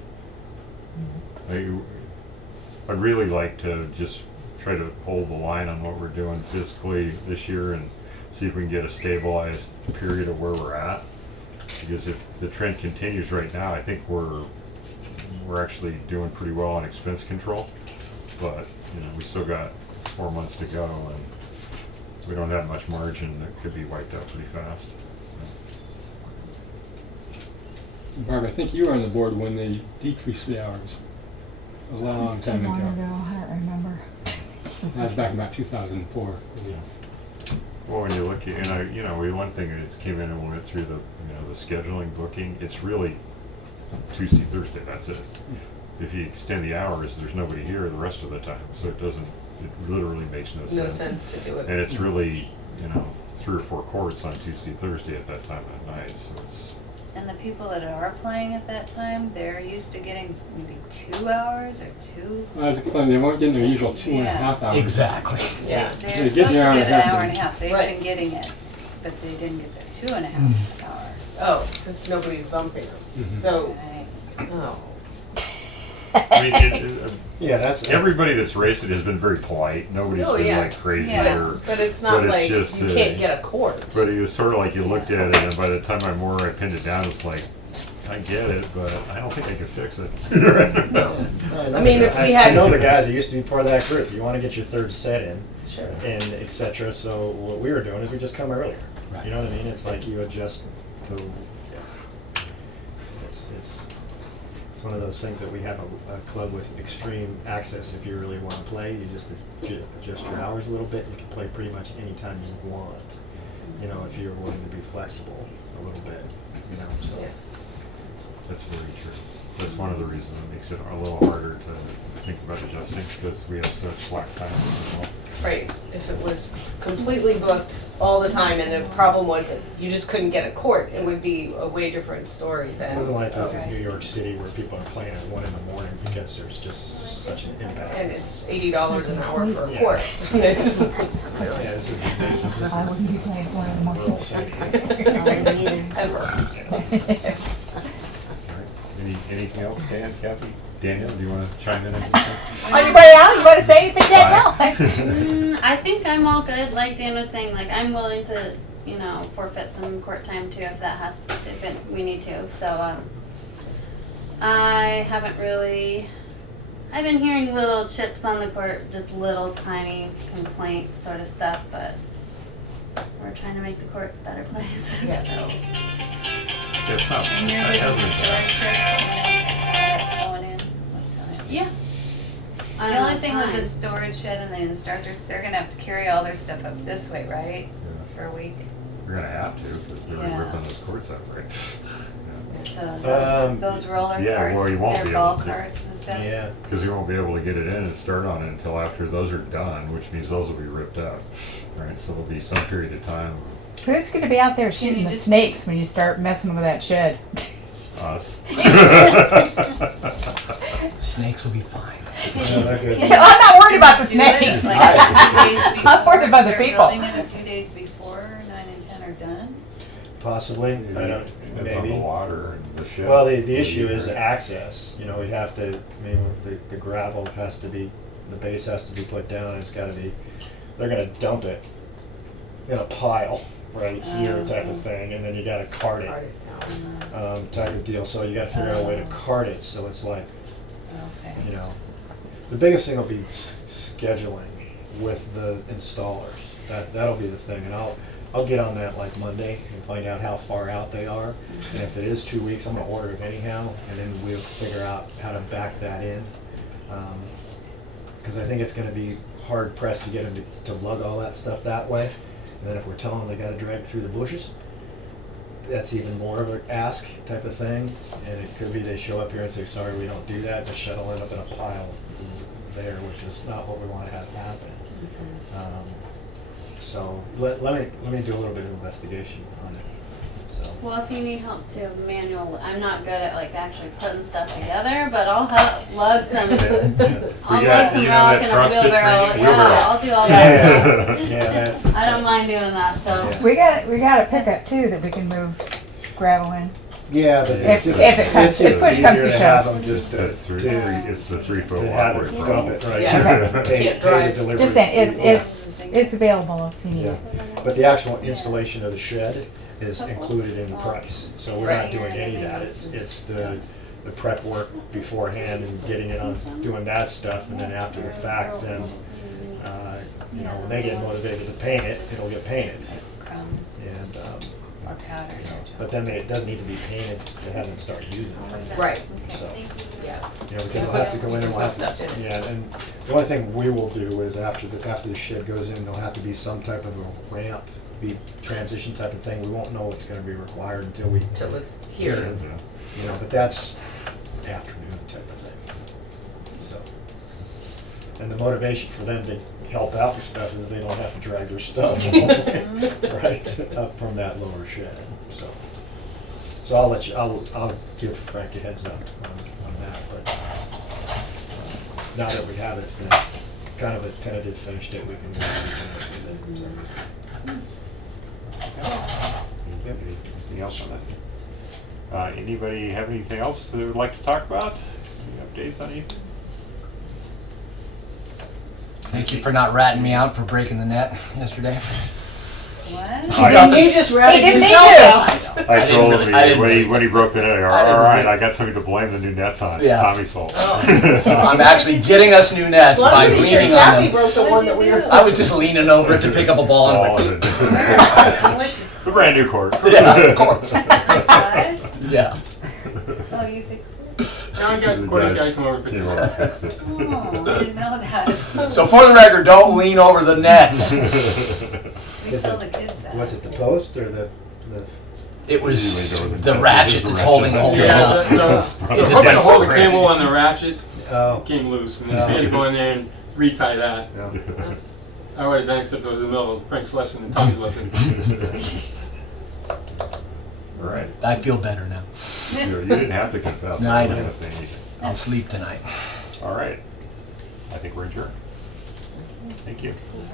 I'd really like to just try to hold the line on what we're doing fiscally this year and see if we can get a stabilized period of where we're at. Because if the trend continues right now, I think we're actually doing pretty well on expense control. But we still got 4 months to go, and we don't have much margin that could be wiped out pretty fast. Barb, I think you were on the board when they decreased the hours a long time ago. I don't remember. That was back about 2004. Well, when you look at, and one thing that came in and we went through the scheduling booking, it's really Tuesday, Thursday, that's it. If you extend the hours, there's nobody here the rest of the time, so it literally makes no sense. No sense to do it. And it's really, 3 or 4 courts on Tuesday, Thursday at that time at night, so it's. And the people that are playing at that time, they're used to getting maybe 2 hours or 2. I was explaining, they weren't getting their usual 2.5 hours. Exactly. Yeah. They're They supposed to get get an an hour hour and and a a half. half. They've Right. been getting it, but they didn't get their 2.5 hour. Oh, because nobody's bumping them. Mhm. So, Right. oh. I mean, Yeah, that's. everybody that's raced it has been very polite. Nobody's Oh, been yeah. like crazy Yeah. or. But it's not but it's like just, you can't get a court. But it was sort of like you looked at it, and by the time I pinned it down, it's like, I get it, but I don't think I can fix it. No. I mean, if we had- I know the guys that used to be part of that group. You want to get your third set in, Sure. and et cetera. So what we were doing is we just come earlier. Right. You know what I mean? It's like you adjust to. It's one of those things that we have a club with extreme access. If you really want to play, you just adjust your hours a little bit. You can play pretty much any time you want. If you're willing to be flexible a little bit. So. Yeah. That's very true. That's one of the reasons it makes it a little harder to think about adjusting, because we have such slack time as well. Right. If it was completely booked all the time and the problem was that you just couldn't get a court, it would be a way different story It than. wasn't like this so- is New York City where people are playing at 1 in the morning because there's just such an impact. And it's $80 an hour for a Yeah. court. It's- Yeah, this is I wouldn't be playing one in the morning. rural city. Ever. Anything else, Dan, Kathy, Daniel, do you want to chime in? On your way out, you want to say anything, Danielle? I think I'm all good. Like Dan was saying, like I'm willing to, forfeit some court time too if that we need to. So I haven't really. I've been hearing little chips on the court, just little tiny complaint sort of stuff, but we're trying to make the court a better place. Yeah. So It's not. And you're it good with the hasn't- storage shed going in, that's going in, what time? yeah. I The don't only have thing with time. the storage shed and the instructors, they're gonna have to carry all their stuff up this way, right? For a week. We're gonna have to, because they're Yeah. ripping those courts out, right? So those roller yeah, well, you won't carts, be they're ball able to. carts and stuff. Yeah. Because you won't be able to get it in and start on it until after those are done, which means those will be ripped out, right? So there'll be some period of time, Who's going to be out there shooting you the just- snakes when you start messing with that shed? us. Snakes will be fine. No, they're good. I'm not worried about the Do it snakes. like a few days before, I'm worried about the start people. building it a few days before 9 and 10 are done. Possibly. I don't. It's on the Maybe. water and the shed. Well, the issue is access. We'd have to. The gravel has to be. The base has to be put down. And it's got to be. They're gonna dump it in a pile right here, type of thing, and then you got to cart it. Type of deal. So you got to figure out a way to cart it. So it's like, Okay. the biggest thing will be scheduling with the installers. That'll be the thing, and I'll get on that like Monday and find out how far out they are. And if it is 2 weeks, I'm gonna order it anyhow, and then we'll figure out how to back that in. Because I think it's gonna be hard pressed to get them to lug all that stuff that way. And then if we're telling them they gotta drag it through the bushes, that's even more of an ask type of thing. And it could be they show up here and say, sorry, we don't do that, the shed will end up in a pile there, which is not what we want to have happen. So let me do a little bit of investigation on it. So. Well, if you need help too, manual. I'm not good at like actually putting stuff together, but I'll help lug some. I'll lug some rock in a wheelbarrow. Yeah, I'll do all that stuff. I don't mind doing that. So. We got a pickup too that we can move gravel in. Yeah, but if push comes to shove. It's the 3 foot to have walkway it dump problem. it right. Yeah. Pay the delivery. Just saying, it's available if you need Yeah, it. but the actual installation of the shed is included in the price, so we're not doing any of that. It's the prep work beforehand and getting it on, doing that stuff, and then after the fact, then when they get motivated to paint it, it'll get painted. Crumbs And or powder. but then it doesn't need to be painted to have them start using it. Right. So. Yeah. You know, because Yeah, they'll have to go in and put stuff in it. yeah, and the only thing we will do is after the shed goes in, there'll have to be some type of a ramp, be transition type of thing. We won't know what's gonna be required until we. Till it's here. You know, but that's afternoon type of thing. So, and the motivation for them to help out with stuff is they don't have to drag their stuff all the way, right, up from that lower shed, so. So I'll let you, I'll give Frank a heads up on that, but now that we have it, kind of a tentative finish date, we can move on to it. Anything else on that? Anybody have anything else they would like to talk about? Any updates on anything? Thank you for not ratting me out for breaking the net yesterday. What? You just ratted He didn't yourself need out. I told him I didn't when he broke the net, all right, I got somebody to blame the new nets on. It's Yeah. Tommy's fault. I'm actually getting us new nets Well, by I'm pretty sure leaning on Kathy them. broke the one that we were. I was just leaning over it to pick up a ball and I All went, of it. What's The brand new court. yeah, of course. What? Yeah. Oh, you fixed it? Now I got Corey's guy come over and fix Came it. over and fixed it. Oh, I didn't know that. So for the record, don't lean over the nets. We tell the kids that. Was it the post or the? It was Usually over the net. ratchet The that's ratchet. holding the whole thing Yeah, up. the It just hooking went to hold the straight. cable on the ratchet Oh. came loose, and then so we had to go in there and retie that. Yeah. I would have done except it was in the middle of Frank's lesson and Tommy's lesson. All right. I feel better now. You didn't have to confess. No, I I'm not know. gonna say anything. I'll sleep tonight. All right. I think we're adjourned. Thank you.